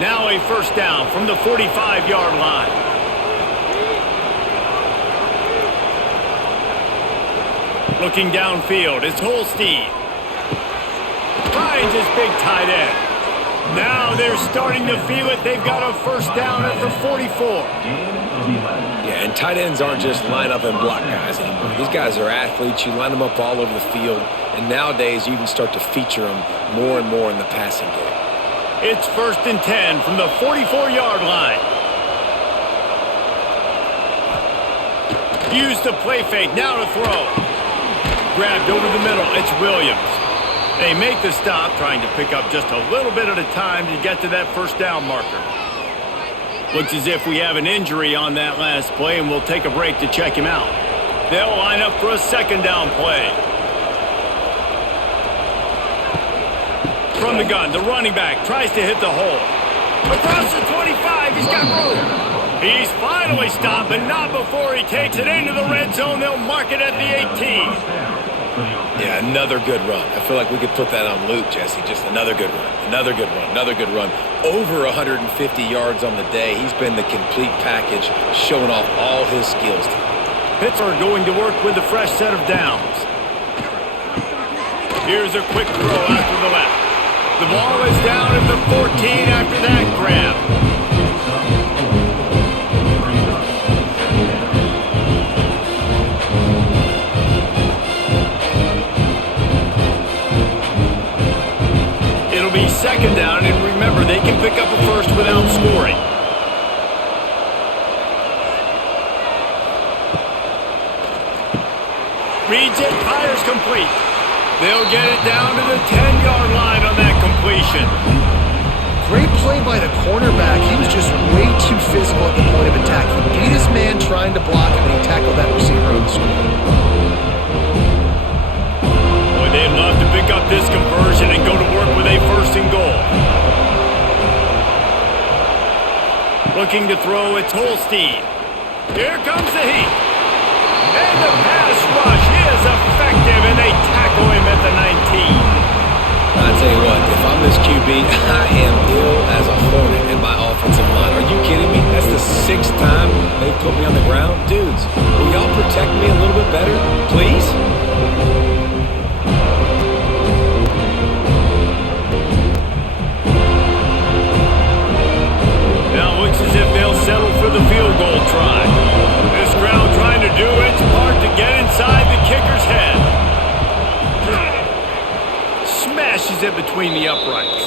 Now a first down from the 45-yard line. Looking downfield, it's Holstein. Finds his big tight end. Now they're starting to feel it. They've got a first down at the 44. Yeah, and tight ends aren't just line up and block guys anymore. These guys are athletes. You line them up all over the field. And nowadays, you can start to feature them more and more in the passing game. It's 1st and 10 from the 44-yard line. Use the play fake. Now to throw. Grabbed over the middle. It's Williams. They make the stop, trying to pick up just a little bit at a time to get to that first down marker. Looks as if we have an injury on that last play, and we'll take a break to check him out. They'll line up for a second down play. From the gun, the running back tries to hit the hole. Across the 25, he's got room. He's finally stopped, but not before he takes it into the red zone. They'll mark it at the 18. Yeah, another good run. I feel like we could put that on loop, Jesse. Just another good run, another good run, another good run. Over 150 yards on the day. He's been the complete package, showing off all his skills. Pittsburgh going to work with a fresh set of downs. Here's a quick throw out to the left. The ball is down at the 14 after that grab. It'll be second down, and remember, they can pick up a first without scoring. Reads it, fires complete. They'll get it down to the 10-yard line on that completion. Great play by the cornerback. He was just way too physical at the point of attack. He beat his man trying to block him, and he tackled that receiver on the score. Boy, they'd love to pick up this conversion and go to work with a first and goal. Looking to throw, it's Holstein. Here comes the heat. And the pass rush is effective, and they tackle him at the 19. I tell you what, if I'm this QB, I am ill as a hornet in my offensive line. Are you kidding me? That's the 6th time they've put me on the ground. Dudes, will y'all protect me a little bit better, please? Now it looks as if they'll settle for the field goal try. This crowd trying to do its part to get inside the kicker's head. Smashes it between the uprights.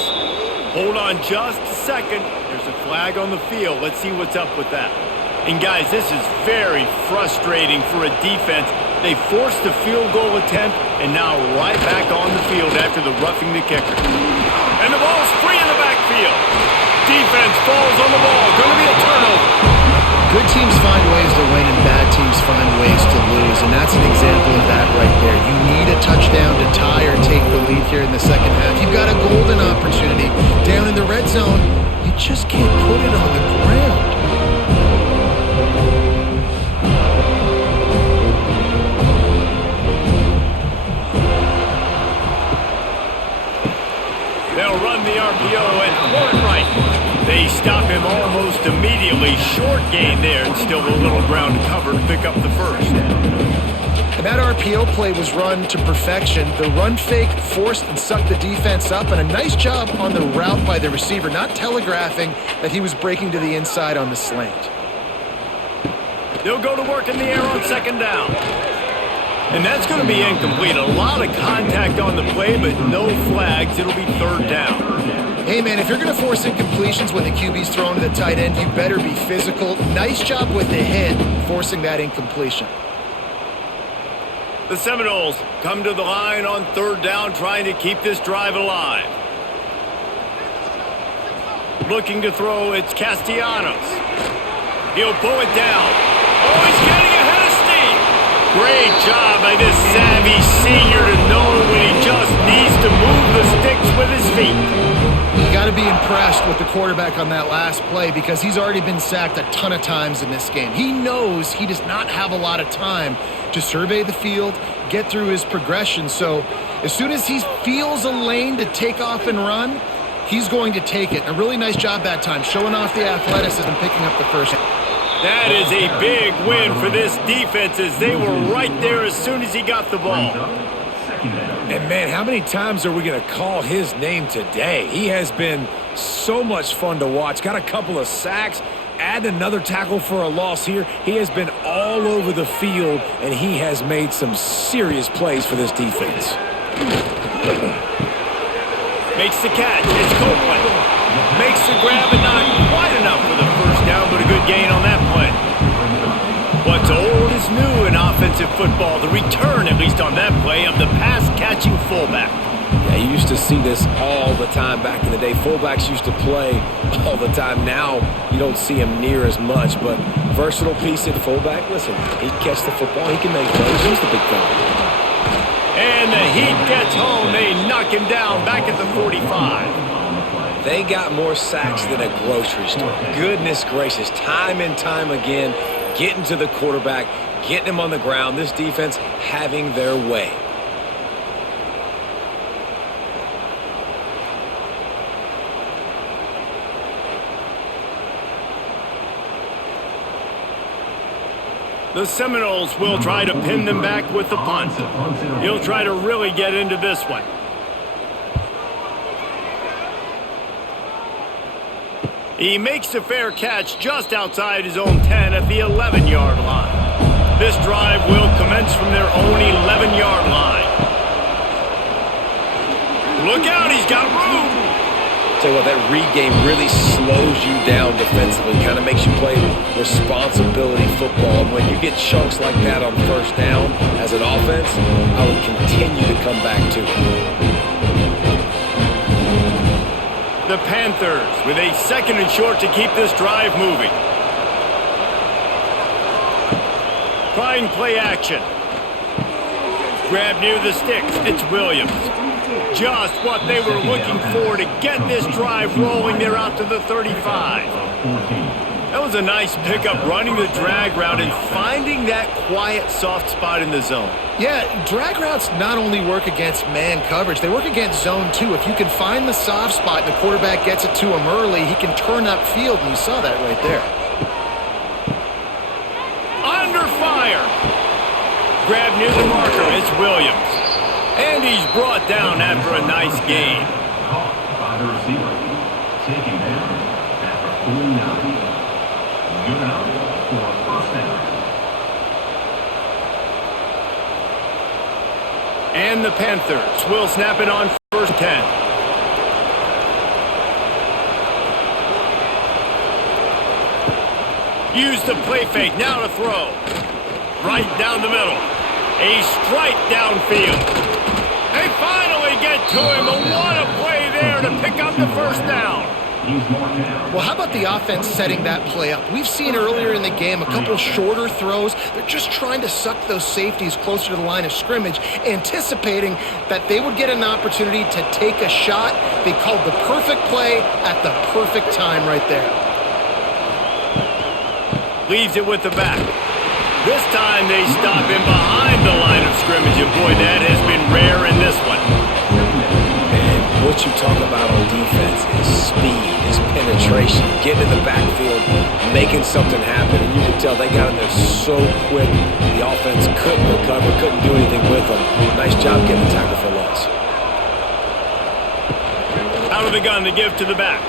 Hold on just a second. There's a flag on the field. Let's see what's up with that. And guys, this is very frustrating for a defense. They forced the field goal attempt and now right back on the field after the roughing the kicker. And the ball's free in the backfield. Defense falls on the ball. Going to be a turnover. Good teams find ways to win and bad teams find ways to lose, and that's an example of that right there. You need a touchdown to tie or take the lead here in the second half. You've got a golden opportunity down in the red zone. You just can't put it on the ground. stop him almost immediately. Short gain there, and still a little ground to cover to pick up the first. And that RPO play was run to perfection. The run fake forced and sucked the defense up, and a nice job on the route by the receiver, not telegraphing that he was breaking to the inside on the slant. They'll go to work in the air on second down. And that's going to be incomplete. A lot of contact on the play, but no flags. It'll be third down. Hey, man, if you're going to force incompletions when the QB's thrown to the tight end, you better be physical. Nice job with the hit, forcing that incompletion. The Seminoles come to the line on third down, trying to keep this drive alive. Looking to throw, it's Castellanos. He'll pull it down. Oh, he's getting ahead of steam. Great job by this savvy senior to know when he just needs to move the sticks with his feet. You got to be impressed with the quarterback on that last play because he's already been sacked a ton of times in this game. He knows he does not have a lot of time to survey the field, get through his progression. So as soon as he feels a lane to take off and run, he's going to take it. A really nice job that time, showing off the athleticism, picking up the first. That is a big win for this defense as they were right there as soon as he got the ball. And, man, how many times are we going to call his name today? He has been so much fun to watch. Got a couple of sacks, add another tackle for a loss here. He has been all over the field, and he has made some serious plays for this defense. Makes the catch. It's Copeland. Makes the grab, but not quite enough for the first down, but a good gain on that play. What's old is new in offensive football. The return, at least on that play, of the pass-catching fullback. Yeah, you used to see this all the time back in the day. Fullbacks used to play all the time. Now you don't see him near as much, but versatile piece at fullback. Listen, he can catch the football. He can make plays. He's the big fella. And the heat gets home. They knock him down back at the 45. They got more sacks than a grocery store. Goodness gracious, time and time again, getting to the quarterback, getting him on the ground. This defense having their way. The Seminoles will try to pin them back with the punt. He'll try to really get into this one. He makes a fair catch just outside his own 10 at the 11-yard line. This drive will commence from their own 11-yard line. Look out, he's got room. Tell you what, that read game really slows you down defensively, kind of makes you play responsibility football. And when you get chunks like that on first down as an offense, I would continue to come back to it. The Panthers with a second and short to keep this drive moving. Trying play action. Grab near the sticks. It's Williams. Just what they were looking for to get this drive rolling. They're out to the 35. That was a nice pickup, running the drag route and finding that quiet, soft spot in the zone. Yeah, drag routes not only work against man coverage, they work against zone too. If you can find the soft spot and the quarterback gets it to him early, he can turn upfield, and you saw that right there. Under fire. Grab near the marker. It's Williams. And he's brought down after a nice gain. Caught by the receiver. Taking down at the 49. Good out for a first down. And the Panthers will snap it on first 10. Use the play fake. Now to throw. Right down the middle. A strike downfield. They finally get to him, but what a play there to pick up the first down. Well, how about the offense setting that play up? We've seen earlier in the game a couple shorter throws. They're just trying to suck those safeties closer to the line of scrimmage, anticipating that they would get an opportunity to take a shot. They called the perfect play at the perfect time right there. Leaves it with the back. This time they stop him behind the line of scrimmage, and boy, that has been rare in this one. And what you talk about on defense is speed, is penetration, getting in the backfield, making something happen. And you can tell they got in there so quick, the offense couldn't recover, couldn't do anything with them. Nice job getting the tackle for loss. Out of the gun to give to the back.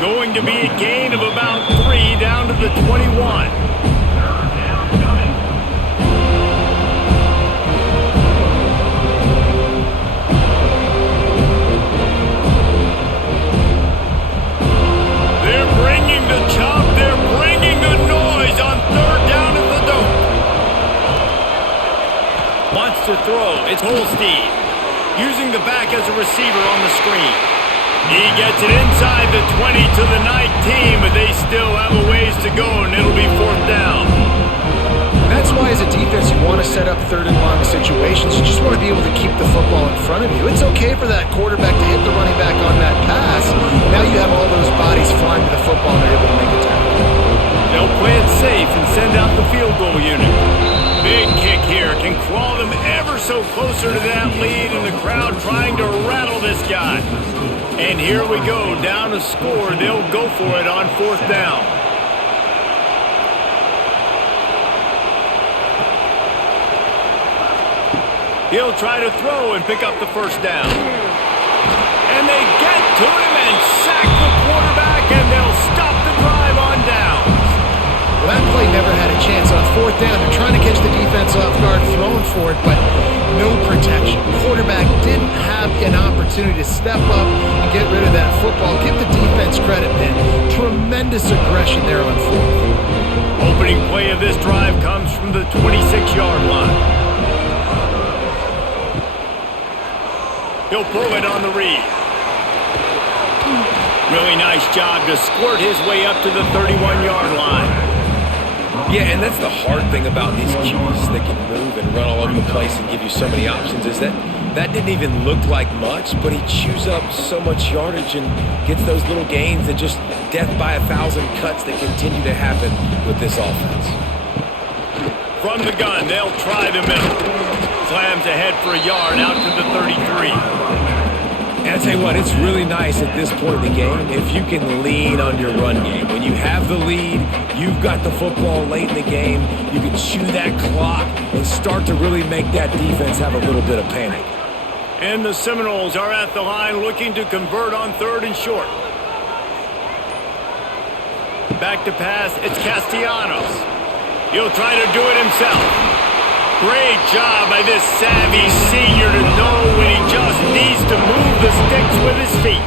Going to be a gain of about 3 down to the 21. They're bringing the chop. They're bringing the noise on 3rd down at the dope. Wants to throw. It's Holstein. Using the back as a receiver on the screen. He gets it inside the 20 to the 19, but they still have a ways to go, and it'll be 4th down. That's why as a defense you want to set up 3rd and long situations. You just want to be able to keep the football in front of you. It's okay for that quarterback to hit the running back on that pass. Now you have all those bodies flying to the football and they're able to make a tackle. They'll play it safe and send out the field goal unit. Big kick here can crawl them ever so closer to that lead, and the crowd trying to rattle this guy. And here we go, down to score. They'll go for it on 4th down. He'll try to throw and pick up the 1st down. And they get to him and sack the quarterback, and they'll stop the drive on down. Well, that play never had a chance on 4th down. They're trying to catch the defense off guard, throwing for it, but no protection. Quarterback didn't have an opportunity to step up and get rid of that football. Give the defense credit, man. Tremendous aggression there on 4th. Opening play of this drive comes from the 26-yard line. He'll pull it on the read. Really nice job to squirt his way up to the 31-yard line. Yeah, and that's the hard thing about these QBs that can move and run all over the place and give you so many options is that didn't even look like much, but he chews up so much yardage and gets those little gains and just death by 1,000 cuts that continue to happen with this offense. From the gun, they'll try the middle. Slams ahead for a yard out to the 33. And I tell you what, it's really nice at this point in the game if you can lean on your run game. When you have the lead, you've got the football late in the game, you can chew that clock and start to really make that defense have a little bit of panic. And the Seminoles are at the line looking to convert on 3rd and short. Back to pass, it's Castellanos. He'll try to do it himself. Great job by this savvy senior to know when he just needs to move the sticks with his feet.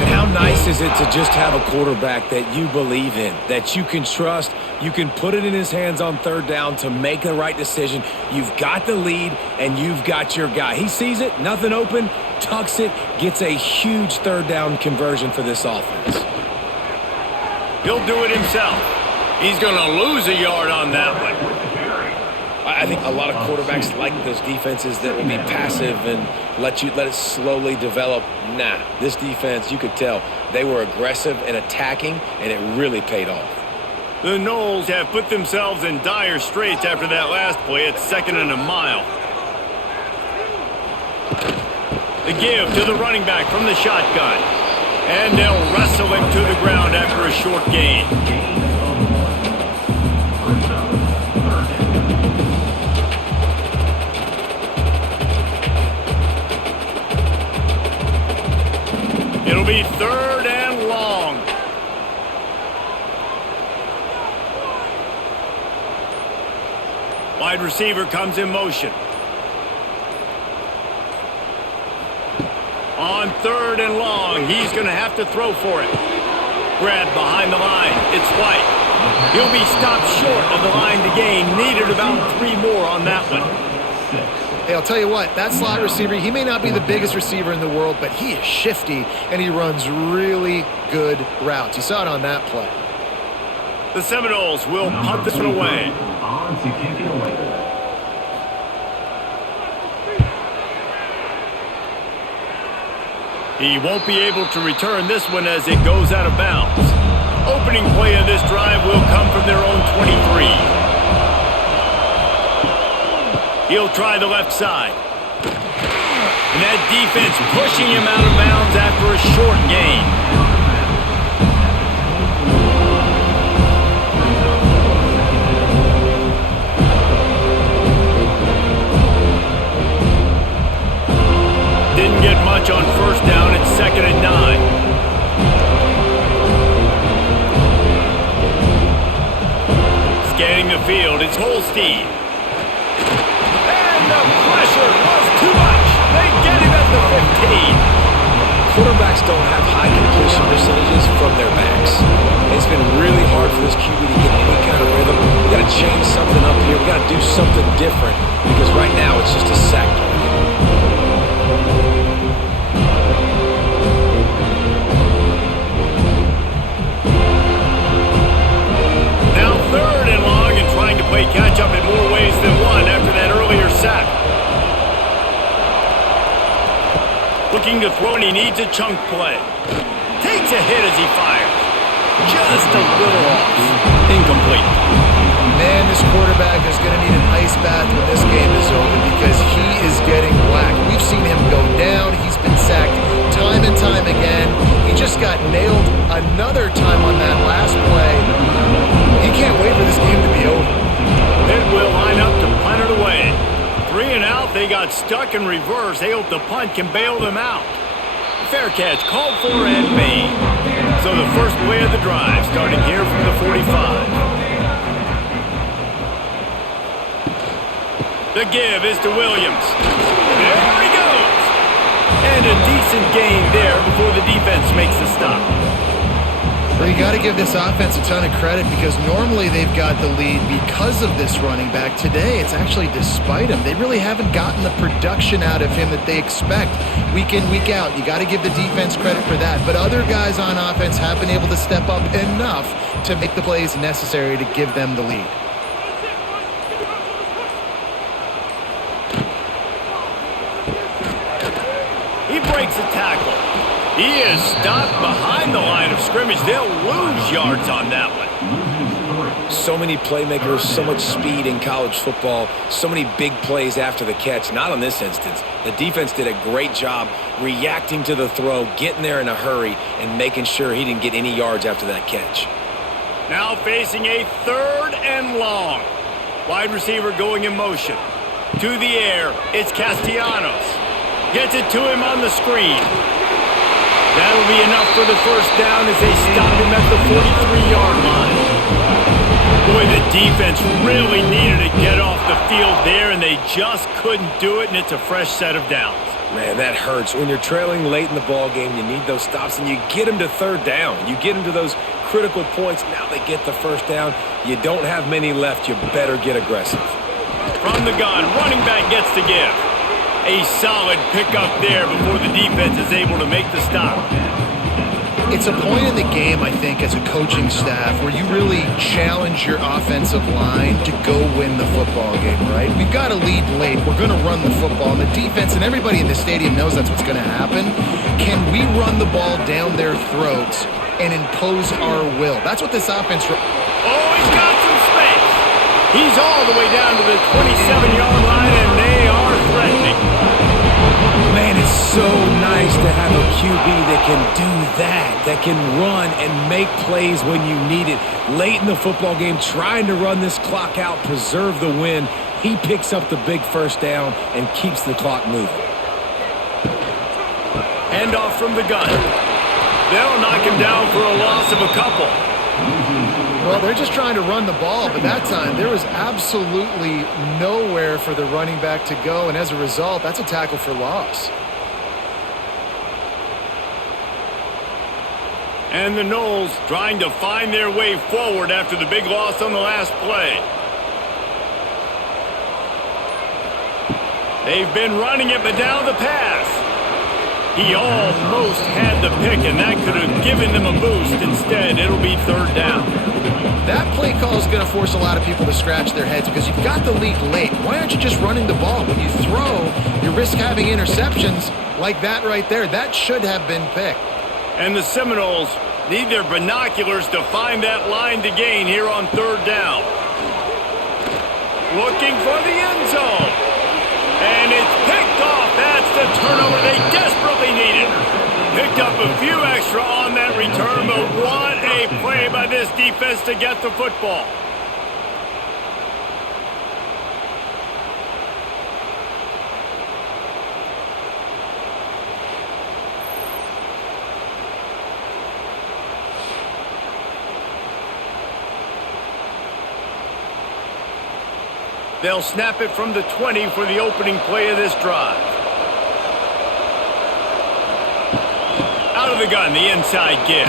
And how nice is it to just have a quarterback that you believe in, that you can trust, you can put it in his hands on 3rd down to make the right decision. You've got the lead, and you've got your guy. He sees it, nothing open, tucks it, gets a huge 3rd down conversion for this offense. He'll do it himself. He's going to lose a yard on that one. I think a lot of quarterbacks like those defenses that will be passive and let it slowly develop. Nah, this defense, you could tell, they were aggressive and attacking, and it really paid off. The Noles have put themselves in dire straits after that last play. It's 2nd and a mile. The give to the running back from the shotgun. And they'll wrestle him to the ground after a short gain. It'll be 3rd and long. Wide receiver comes in motion. On 3rd and long, he's going to have to throw for it. Grabbed behind the line. It's White. He'll be stopped short of the line to gain. Needed about 3 more on that one. Hey, I'll tell you what, that slot receiver, he may not be the biggest receiver in the world, but he is shifty, and he runs really good routes. You saw it on that play. The Seminoles will punt this one away. On to kick it away. He won't be able to return this one as it goes out of bounds. Opening play of this drive will come from their own 23. He'll try the left side. And that defense pushing him out of bounds after a short gain. Didn't get much on first down. It's 2nd and 9. Scanning the field, it's Holstein. And the pressure was too much. They get him at the 15. Quarterbacks don't have high completion percentages from their backs. It's been really hard for this QB to get any kind of rhythm. We got to change something up here. We got to do something different because right now it's just a sack target. Now 3rd and long and trying to play catch up in more ways than one after that earlier sack. Looking to throw, and he needs a chunk play. Takes a hit as he fires. Just a little off. Incomplete. Man, this quarterback is going to need an ice bath when this game is over because he is getting whacked. We've seen him go down. He's been sacked time and time again. He just got nailed another time on that last play. He can't wait for this game to be over. Pitt will line up to punt it away. 3 and out, they got stuck in reverse. They hope the punt can bail them out. Fair catch called for and made. So the first play of the drive starting here from the 45. The give is to Williams. There he goes. And a decent gain there before the defense makes the stop. Well, you got to give this offense a ton of credit because normally they've got the lead because of this running back. Today, it's actually despite him. They really haven't gotten the production out of him that they expect week in, week out. You got to give the defense credit for that. But other guys on offense have been able to step up enough to make the plays necessary to give them the lead. He breaks a tackle. He is stopped behind the line of scrimmage. They'll lose yards on that one. So many playmakers, so much speed in college football, so many big plays after the catch. Not on this instance. The defense did a great job reacting to the throw, getting there in a hurry, and making sure he didn't get any yards after that catch. Now facing a 3rd and long. Wide receiver going in motion. To the air, it's Castellanos. Gets it to him on the screen. That'll be enough for the first down as they stop him at the 43-yard line. Boy, the defense really needed to get off the field there, and they just couldn't do it, and it's a fresh set of downs. Man, that hurts. When you're trailing late in the ball game, you need those stops, and you get them to 3rd down. You get them to those critical points. Now they get the first down. You don't have many left. You better get aggressive. From the gun, running back gets the give. A solid pickup there before the defense is able to make the stop. It's a point in the game, I think, as a coaching staff where you really challenge your offensive line to go win the football game, right? We've got to lead late. We're going to run the football. And the defense and everybody in the stadium knows that's what's going to happen. Can we run the ball down their throats and impose our will? That's what this offense... Oh, he's got some space. He's all the way down to the 27-yard line, and they are threatening. Man, it's so nice to have a QB that can do that can run and make plays when you need it. Late in the football game, trying to run this clock out, preserve the win. He picks up the big first down and keeps the clock moving. Handoff from the gun. They'll knock him down for a loss of a couple. Well, they're just trying to run the ball, but that time there was absolutely nowhere for the running back to go, and as a result, that's a tackle for loss. And the Noles trying to find their way forward after the big loss on the last play. They've been running it, but now the pass. He almost had the pick, and that could have given them a boost. Instead, it'll be 3rd down. That play call is going to force a lot of people to scratch their heads because you've got the lead late. Why aren't you just running the ball? When you throw, you risk having interceptions like that right there. That should have been picked. And the Seminoles need their binoculars to find that line to gain here on 3rd down. Looking for the end zone. And it's picked off. That's the turnover they desperately needed. Picked up a few extra on that return, but what a play by this defense to get the football. They'll snap it from the 20 for the opening play of this drive. Out of the gun, the inside give.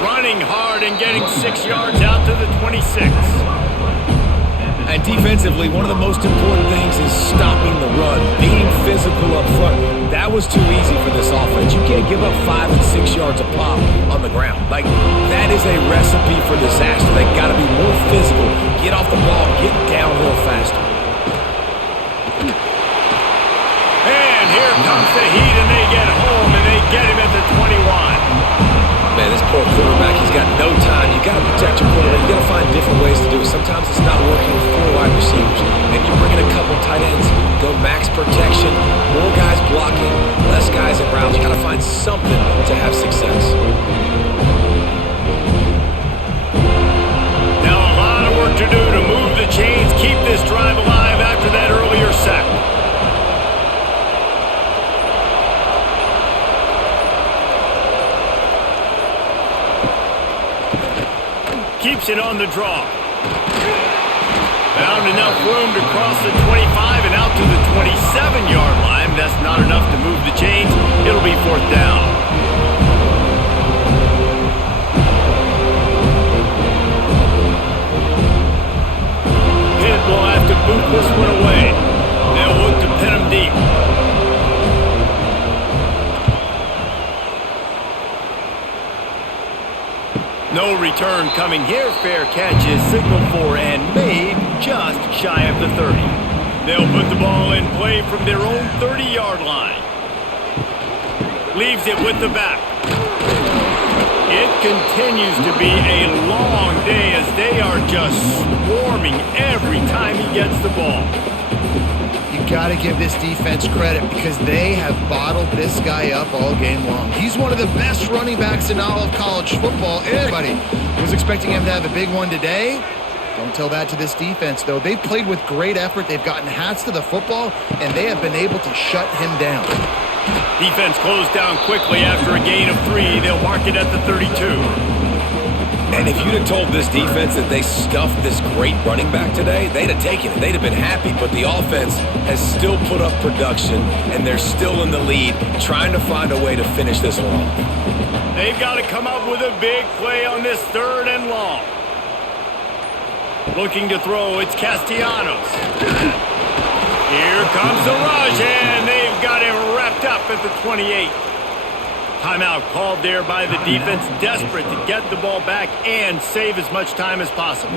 Running hard and getting 6 yards out to the 26. And defensively, one of the most important things is stopping the run, being physical up front. That was too easy for this offense. You can't give up 5 and 6 yards a pop on the ground. Like, that is a recipe for disaster. They got to be more physical, get off the ball, get downhill faster. And here comes the heat, and they get home, and they get him at the 21. Man, this poor quarterback, he's got no time. You got to protect your quarterback. You got to find different ways to do it. Sometimes it's not working with 4 wide receivers. Maybe you bring in a couple tight ends, go max protection, more guys blocking, less guys in routes. You got to find something to have success. Now a lot of work to do to move the chains, keep this drive alive after that earlier sack. Keeps it on the draw. Found enough room to cross the 25 and out to the 27-yard line. That's not enough to move the chains. It'll be 4th down. Pitt will have to boot this one away. They'll look to pin him deep. No return coming here. Fair catch is signaled for and made just shy of the 30. They'll put the ball in play from their own 30-yard line. Leaves it with the back. It continues to be a long day as they are just swarming every time he gets the ball. You got to give this defense credit because they have bottled this guy up all game long. He's one of the best running backs in all of college football. Anybody was expecting him to have a big one today. Don't tell that to this defense, though. They've played with great effort. They've gotten hats to the football, and they have been able to shut him down. Defense closed down quickly after a gain of 3. They'll mark it at the 32. And if you'd have told this defense that they stuffed this great running back today, they'd have taken it. They'd have been happy, but the offense has still put up production, and they're still in the lead, trying to find a way to finish this one off. They've got to come up with a big play on this 3rd and long. Looking to throw, it's Castellanos. Here comes the rush, and they've got him wrapped up at the 28. Timeout called there by the defense, desperate to get the ball back and save as much time as possible.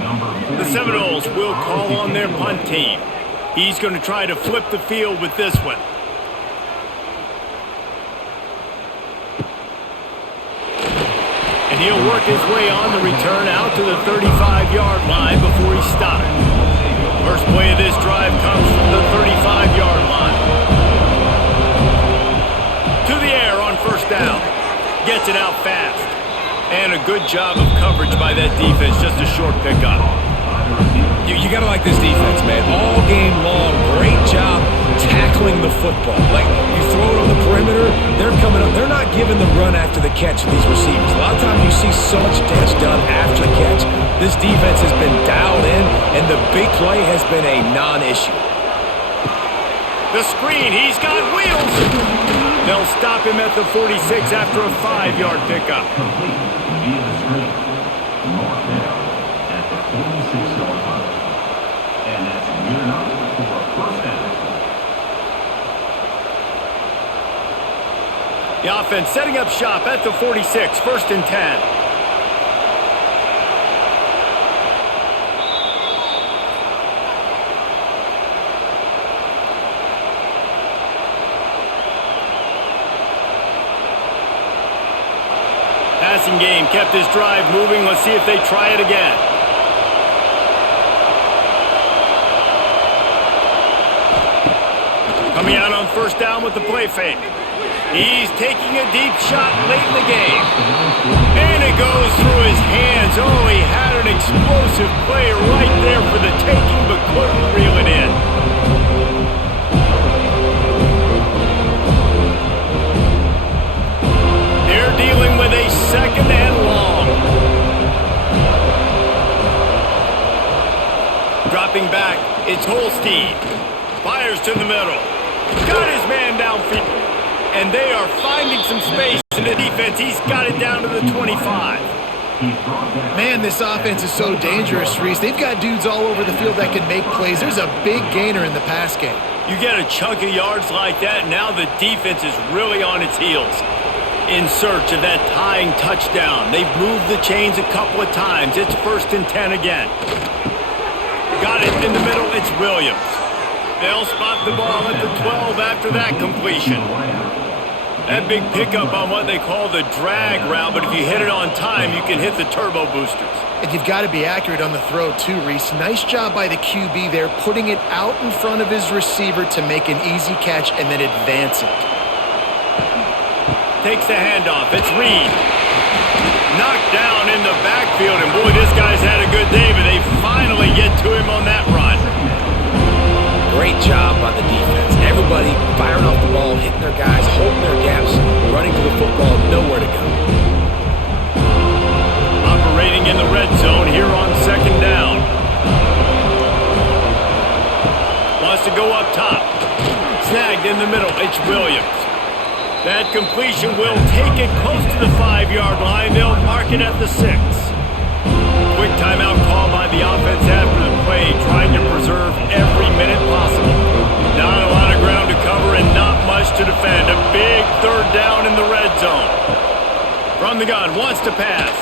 The Seminoles will call on their punt team. He's going to try to flip the field with this one. And he'll work his way on the return out to the 35-yard line before he stopped. First play of this drive comes from the 35-yard line. To the air on 1st down. Gets it out fast. And a good job of coverage by that defense. Just a short pickup. You got to like this defense, man. All game long, great job tackling the football. Like, you throw it on the perimeter, they're coming up. They're not giving the run after the catch to these receivers. A lot of times you see so much damage done after the catch. This defense has been dialed in, and the big play has been a non-issue. The screen, he's got wheels. They'll stop him at the 46 after a 5-yard pickup. Complete via the screen. Marked down at the 46-yard line. And that's good enough for a 1st down. The offense setting up shop at the 46, 1st and 10. Passing game kept his drive moving. Let's see if they try it again. Coming out on first down with the play fake. He's taking a deep shot late in the game. And it goes through his hands. Oh, he had an explosive play right there for the taking, but couldn't reel it in. They're dealing with a second and long. Dropping back, it's Holstein. Fires to the middle. Got his man downfield. And they are finding some space in the defense. He's got it down to the 25. Man, this offense is so dangerous, Reese. They've got dudes all over the field that can make plays. There's a big gainer in the pass game. You get a chunk of yards like that, now the defense is really on its heels. In search of that tying touchdown. They've moved the chains a couple of times. It's 1st and 10 again. Got it in the middle. It's Williams. They'll spot the ball at the 12 after that completion. That big pickup on what they call the drag route, but if you hit it on time, you can hit the turbo boosters. And you've got to be accurate on the throw too, Reese. Nice job by the QB there, putting it out in front of his receiver to make an easy catch and then advance it. Takes the handoff. It's Reed. Knocked down in the backfield, and boy, this guy's had a good day, but they finally get to him on that run. Great job by the defense. Everybody firing off the ball, hitting their guys, holding their gaps, running to the football, nowhere to go. Operating in the red zone here on 2nd down. Wants to go up top. Snagged in the middle. It's Williams. That completion will take it close to the 5-yard line. They'll mark it at the 6. Quick timeout call by the offense after the play, trying to preserve every minute possible. Not a lot of ground to cover and not much to defend. A big 3rd down in the red zone. From the gun, wants to pass.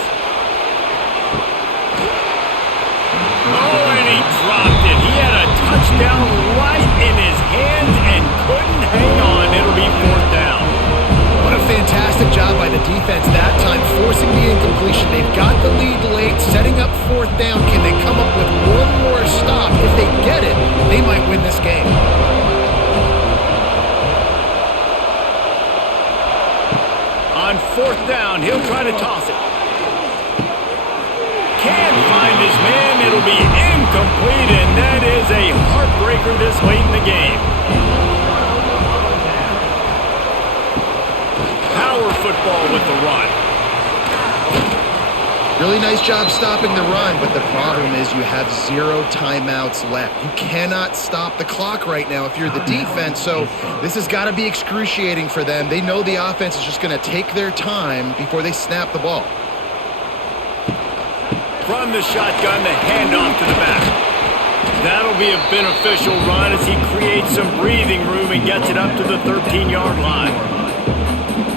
Oh, and he dropped it. He had a touchdown right in his hands and couldn't hang on. It'll be 4th down. What a fantastic job by the defense that time, forcing the incompletion. They've got the lead late, setting up 4th down. Can they come up with one more stop? If they get it, they might win this game. On 4th down, he'll try to toss it. Can't find his man. It'll be incomplete, and that is a heartbreaker this late in the game. Power football with the run. Really nice job stopping the run, but the problem is you have 0 timeouts left. You cannot stop the clock right now if you're the defense, so this has got to be excruciating for them. They know the offense is just going to take their time before they snap the ball. From the shotgun, the handoff to the back. That'll be a beneficial run as he creates some breathing room and gets it up to the 13-yard line.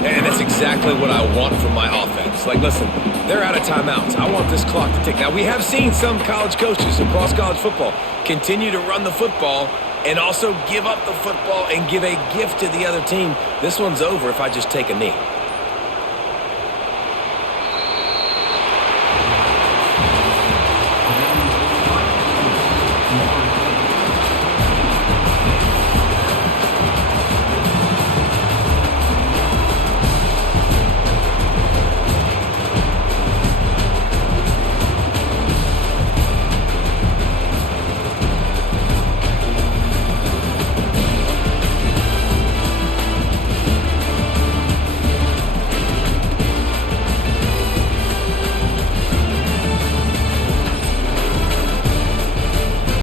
And that's exactly what I want from my offense. Like, listen, they're out of timeouts. I want this clock to tick. Now, we have seen some college coaches across college football continue to run the football and also give up the football and give a gift to the other team. This one's over if I just take a knee.